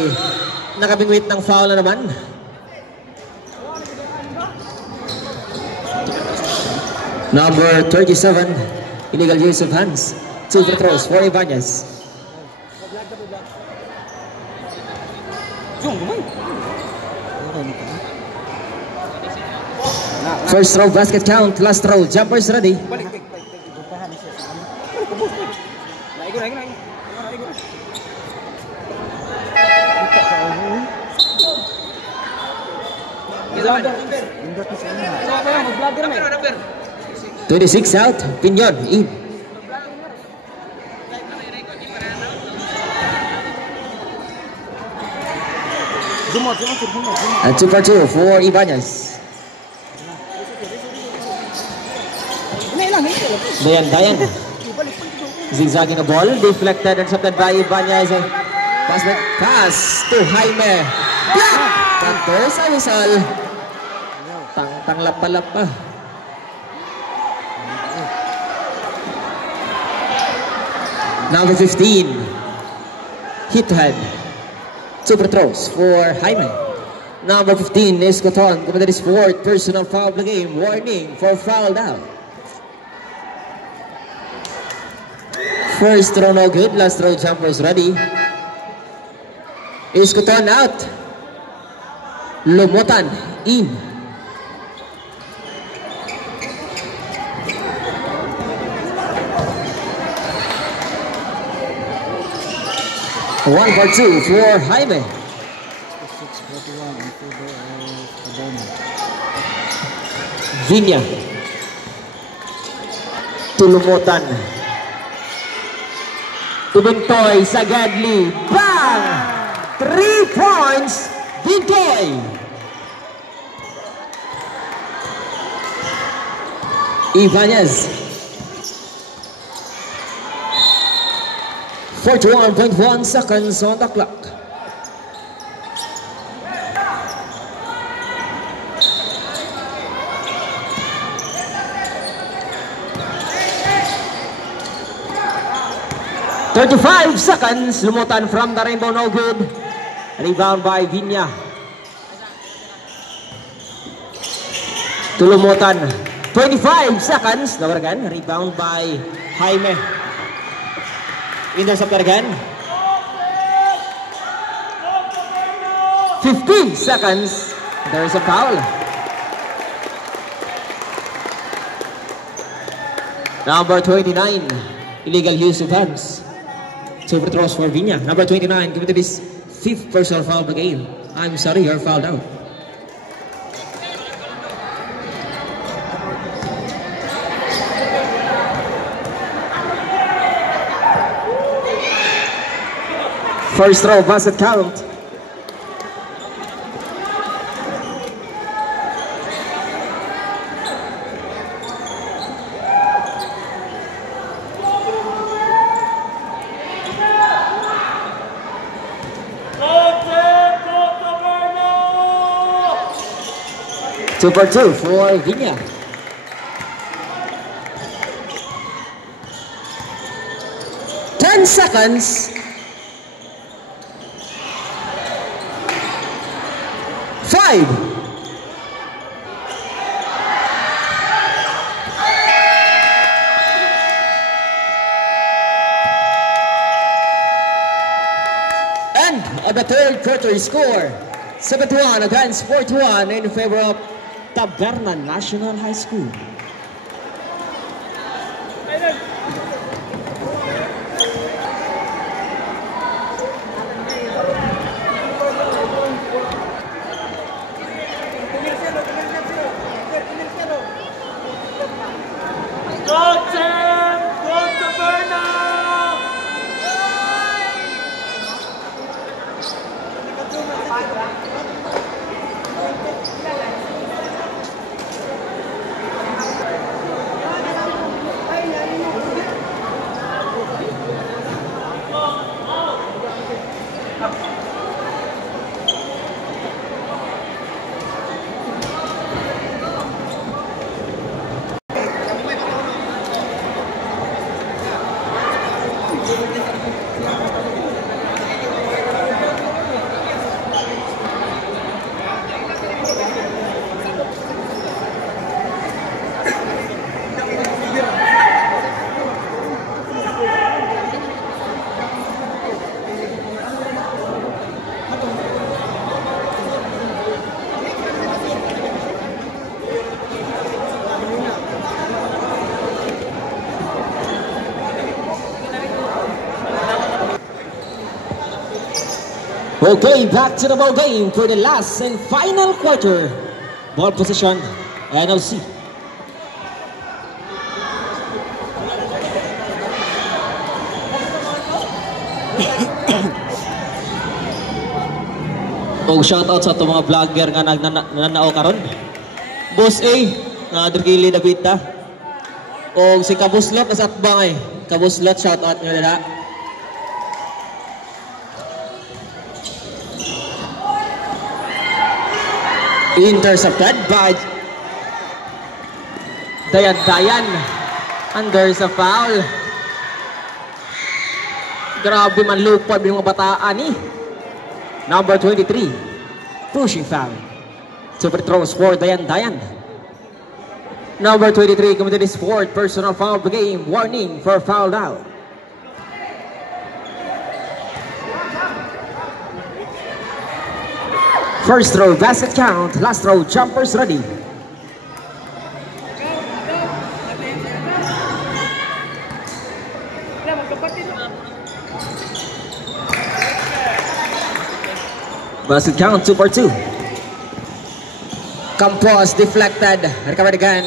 Nakabingwit ng foul na naman. Number 37, illegal use of hands. 2 free throws for Ibanez. First throw, basket count. Last throw, jumpers ready. Number 26 out, Pinyon, in. And 2-2 for Ibanez. Dayan. Zigzagging the ball, deflected and intercepted by Ibanez. Pass to Jaime. Block! Tanto sa whistle. Tanglap-palap pa. Number 15, hit to head. Super throws for Jaime. Number 15, Escoton, committed his 4th personal foul of the game. Warning for foul out. First throw no good, last throw jumpers ready. Escoton out. Lumutan in. One for 2 for Jaime. Vinya. Tulumutan. Tubintoy sa Gadli. Bang! 3 points. Bintoy. Ibanez. 41.1 seconds on the clock. "35 seconds, lumutan from the rainbow, no good. Rebound by Vinya. Tulumutan. 25 seconds, nawargan. Rebound by Jaime. Intercepted again. 15 seconds. There is a foul. Number 29, illegal use of hands. 2 free throws for Vinya. Number 29, committed his 5th personal foul of the game. I'm sorry, you're fouled out. First throw, basket count. Super 2 for Vinya. Ten seconds. 5. End of the 3rd quarter score. 7-1 against 4-1 in favor of Tabernan National High School. Okay, back to the ball game for the last and final quarter. Ball position, NLC. O shoutout sa itong mga vlogger nga nagnanao karon. Boss A, nga Drgili Davita. O si Kabuslot, nasa atbang eh. Kabuslot, shoutout nyo nila. Intercepted by Dayan. And there's a foul. Grabe man lupad yung mga bataan eh. Number 23, pushing foul. Super throws for Dayan. Number 23 committed his fourth personal foul of the game. Warning for foul out. First throw, basket count. Last throw, jumpers ready. Basket count 2-2. Campos deflected. Recovered again.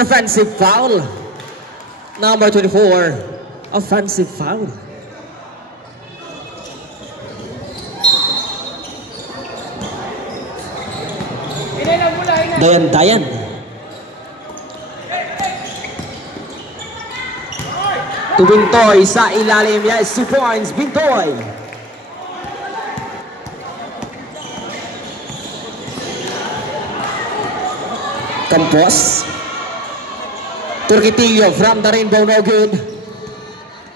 Offensive foul. Number 24. Offensive foul. Dayan. To Bintoy sa ilalim. Yes, 2 points. Bintoy. Campos. Turquitillo from the Rainbow, no good.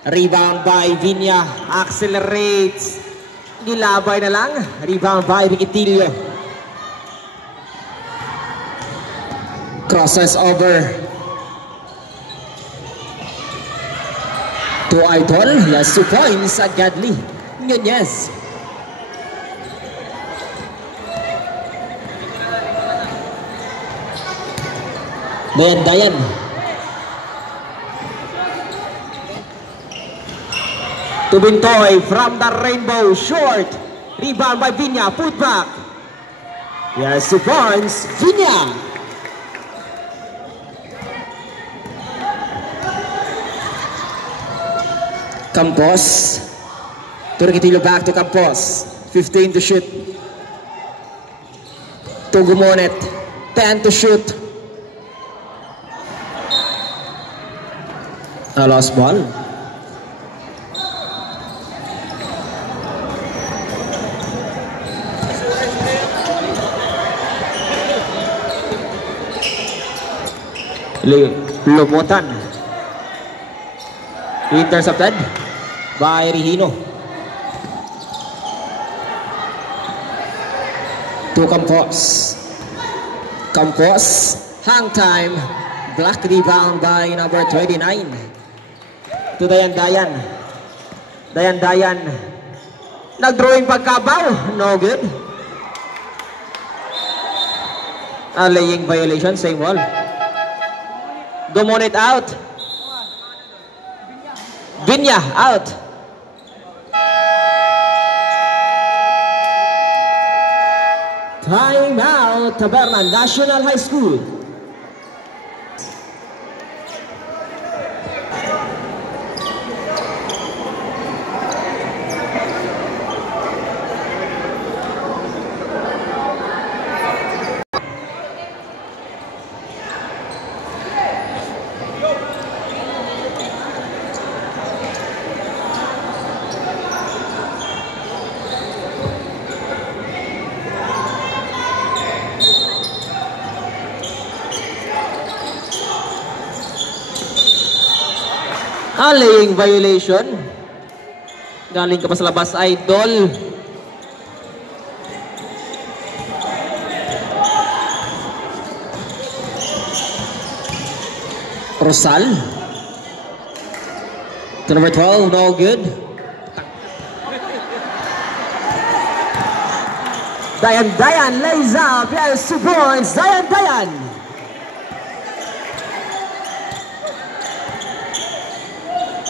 Rebound by Viña. Accelerates. Nilabay na lang. Rebound by Turquitillo. Crosses over to Idol. Yes, 2 points at Gadley. Nunez. Dayan. To Bintoy from the Rainbow, short. Rebound by Viña, put back. Yes, 2 points, Viña. Campos. Turquitillo back to Campos. 15 to shoot. To Gumonet. 10 to shoot. A lost ball. Lumutan. Intercepted by Regino. To Campos. Hang time. Black rebound by number 29. To Dayan. Nag-drawing pagkabaw. No good. A laying violation. Same wall. Gumonit out. Viña out. Time out. Tabernan National High School. Laying violation. Galing ka pa sa labas, Idol. Rosal. To number 12, no good. Dayan lays up. Yes, 2 points. Dayan.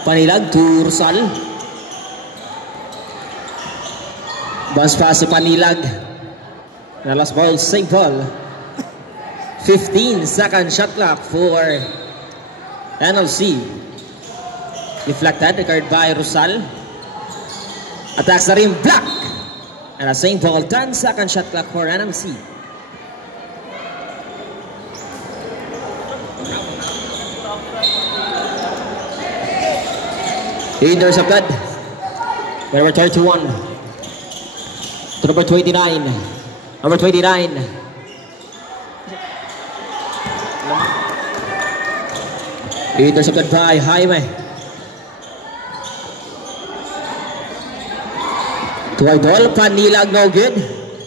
Panilag to Rosal. Bounce pass to Panilag. Na last ball, same ball. 15-second shot clock for NLC. Deflected, recovered by Rosal. Attacks the rim, block. And a same ball, 10-second shot clock for NLC. Intercepted. Number 31 to number 29. Number 29. Intercepted by Jaime. To our ball, Panilag, no good.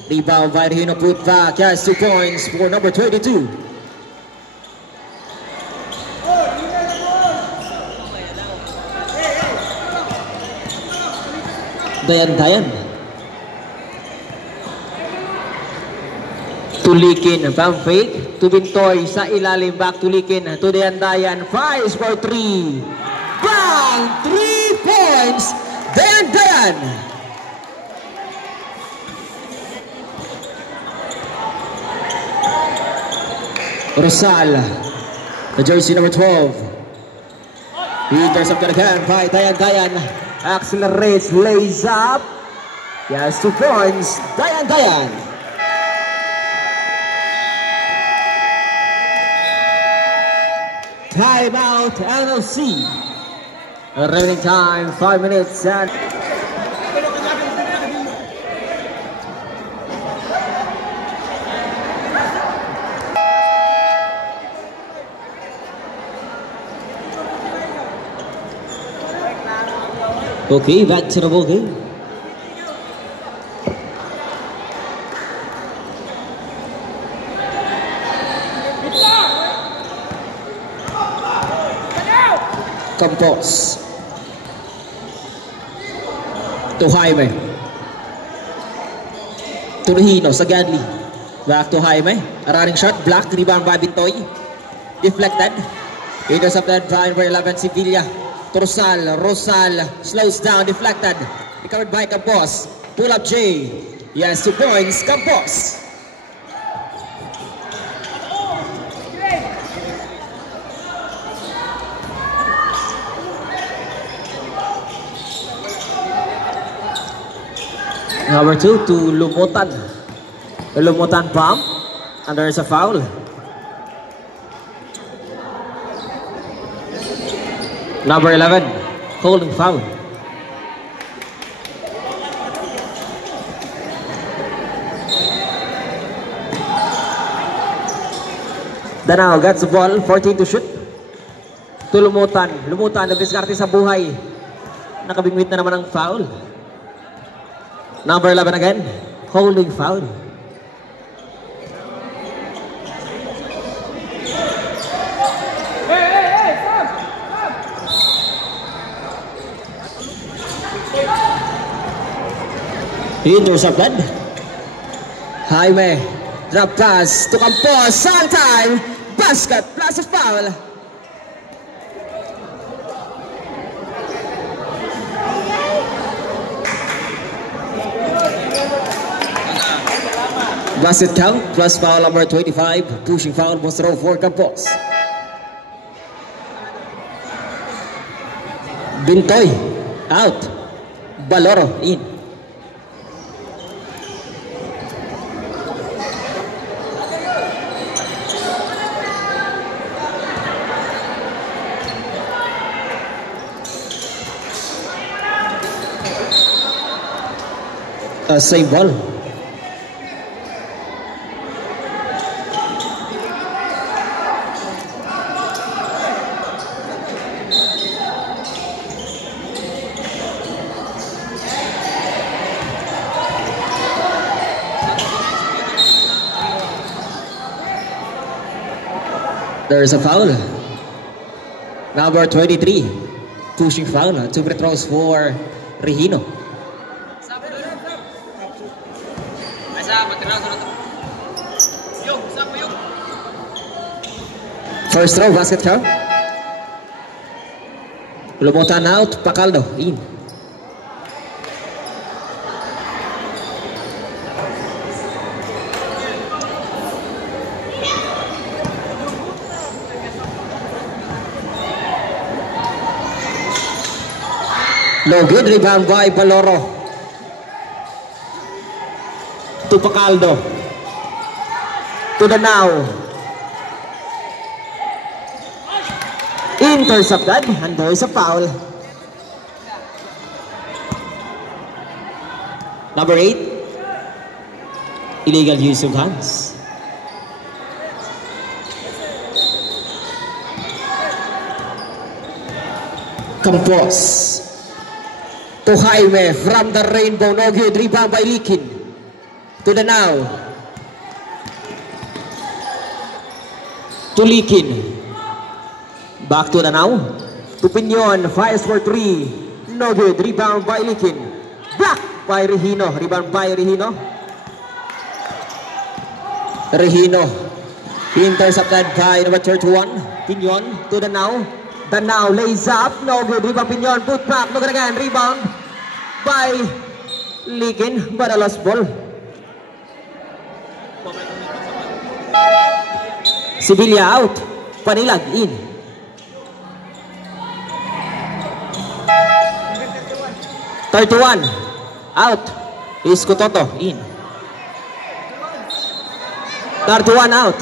Rebound by Regino, put back. Yes, 2 points for number 22. Dayan. Tulikin, pump fake. To Bintoy, sa ilalim, back Tulikin. To Dayan. Fires for 3. Bang! 3 points. Dayan. Rosal, the jersey number 12. Intercepted again by Dayan. Accelerates, lays up. Yes, 2 points. Dayan. Timeout, NLC. Remaining time, 5 minutes and... Okay, back to the ball game. Campos to Jaime, to Regino sa Gadley, back to Jaime, a running shot, blocked, rebound by Bintoy, deflected, intercepted by number 11 Sevilla. To Rosal slows down, deflected, recovered by Campos, pull up J, yes, 2 points, Campos. Number 2 to Lumutan. The Lumutan bump, and there's a foul. Number 11, holding foul. Danao gets the ball, 14 to shoot. To Lumutan, nag-diskarte sa buhay. Nakabingwit na naman ang foul. Number 11 again, holding foul. Intercepted. Jaime, drop pass to Campos, on time, basket plus a foul. Basket count plus foul number 25, pushing foul must throw for Campos. Bintoy, out. Baloro, in. Same ball. There is a foul. Number 23, pushing foul. 2 free throws for Regino. First throw, basket count. Lumutan out, Pacaldo, in. No good. Rebound by Baloro. To Pacaldo. To Danao. Intercepted. And there is a foul. Number 8. Illegal use of hands. Campos. To Jaime from the Rainbow. No good. Rebound by Likin. To Danao. To Likin. Back to Danao. To Piñon. Fires for 3. No good. Rebound by Likin. Back by Regino. Rebound by Regino. Regino. Intercepted by number 31. Piñon to Danao. Danao lays up. No good. Rebound Piñon. Put back. Look again. Rebound by Likin. But a lost ball. Sevilla out. Panilag in. (31) out. Iscototo in. 31 out.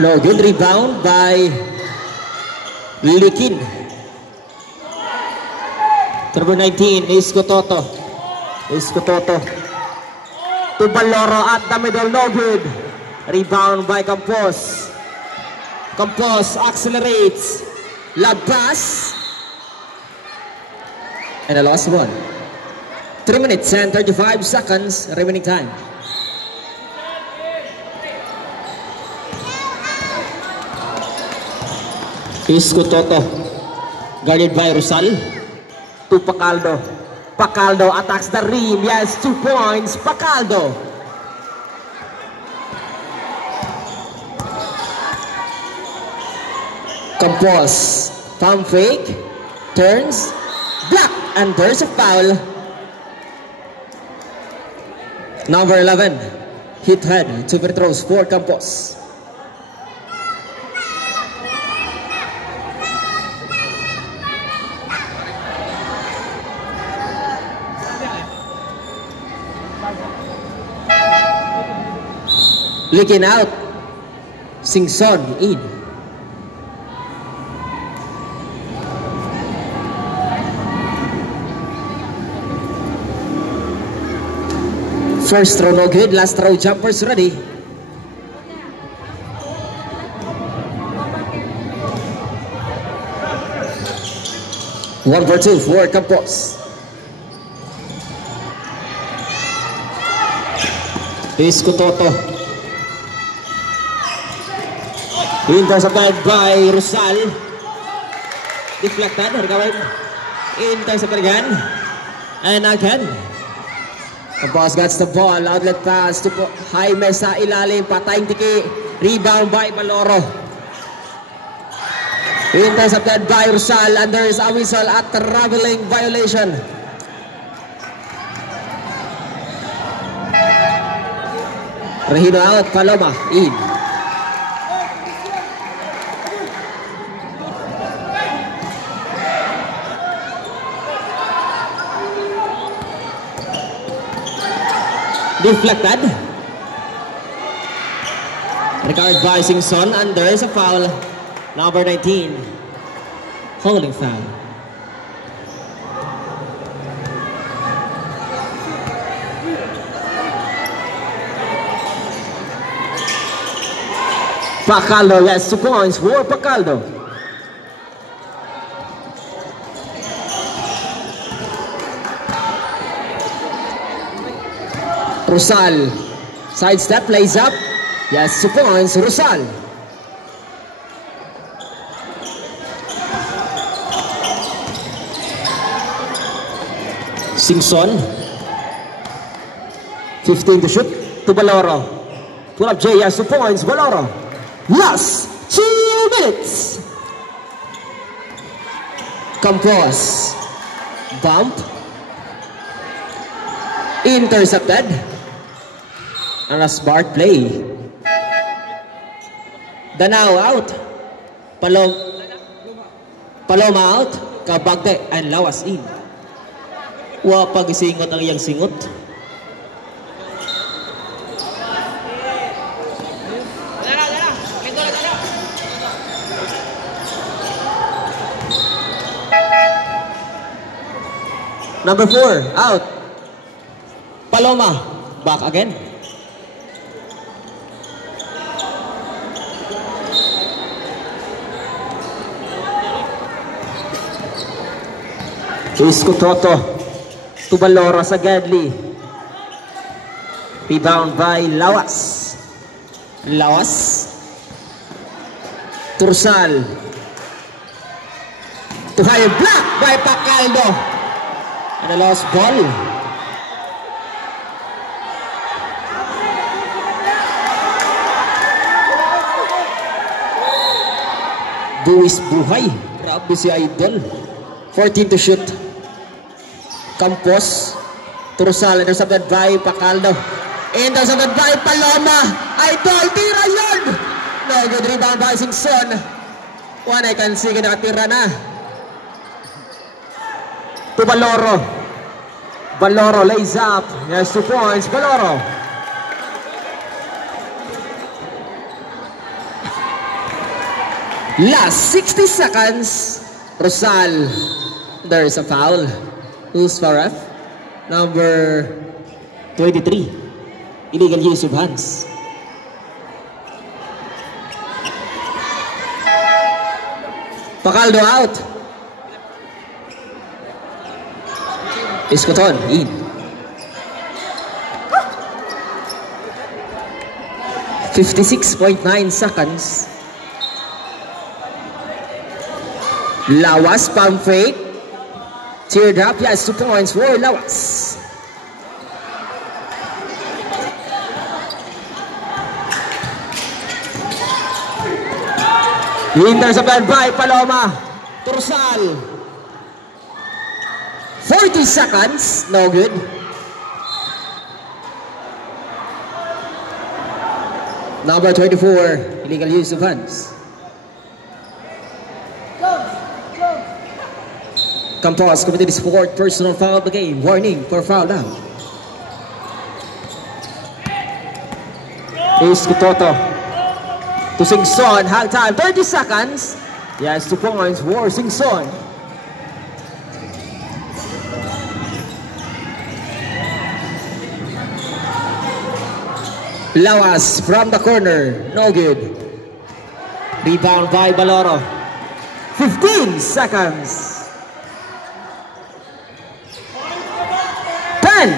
No good. Rebound by Likin. Number 19, Iscototo. Iscototo. To Baloro at the middle. No good. Rebound by Campos. Campos accelerates. Labas. And a lost one. 3 minutes and 35 seconds remaining time. Iscototo. Guarded by Rosal. To Pacaldo. Pacaldo attacks the rim. Yes, 2 points. Pacaldo. Campos. Thumb fake. Turns. Block. And there's a foul. Number 11. Hit head. 2 free throws for Campos. Likin out. Singson in. First throw no good. Last throw jumpers ready. One for 2 for Campos. Iscototo. Intercepted by Rosal. Deflected. Intercepted again. And again. Campos gets the ball. Outlet pass to Jaime sa ilalim. Patayang tiki. Rebound by Baloro. Intercepted by Rosal. And there is a whistle at traveling violation. Regino out. Paloma in. Deflected. Recovered by Singson, and there is a foul. Number 19. Holding foul. Pacaldo, yes, 2 points for Pacaldo. Rosal, sidestep, lays up. Yes, 2 points, Rosal. Singson, 15 to shoot, to Baloro. 12J, yes, 2 points, Baloro. Last 2 minutes. Campos, bump. Intercepted. And a smart play. Danao out. Paloma out. Kabagte and Lawas in. Wa pagisingot ang iyang singot. Number 4, out. Paloma, back again. Isko Toto to Baloro sa Gadley. Rebound by Lawas. Lawas. Tursal. To high block by Pacaldo. And a lost ball. Buwis buhay. Grabe si Idol. 14 to shoot. Campos. Tursal. Intercepted by Pacaldo. Intercepted by Paloma. Idol. Tira yun. No good rebound by Singson. One I can see nakatira na. To Baloro. Baloro lays up. Yes, 2 points. Baloro. Last 60 seconds. Rosal. There is a foul. Who's for ref? Number 23. Illegal use of hands. Pacaldo out. Escoton in. .9 seconds. Lawas pump fake. Teardrop. Yes, 2 points for Lawas. Intercepted by Paloma. Tursal. 40 seconds. No good. Number 24. Illegal use of hands. Campos committed his 4th personal foul of the game. Warning for foul now. Is Kutoto to Singson. Hang time 30 seconds. Yes, 2 points for Singson. Lawas from the corner. No good. Rebound by Baloro. 15 seconds. 10,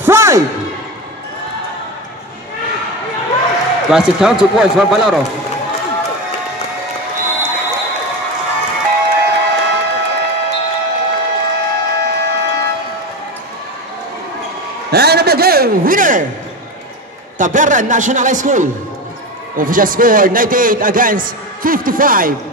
5. Basket count 2 points for Baloro. And the game winner, Tabernan National High School. Official score 98 against 55.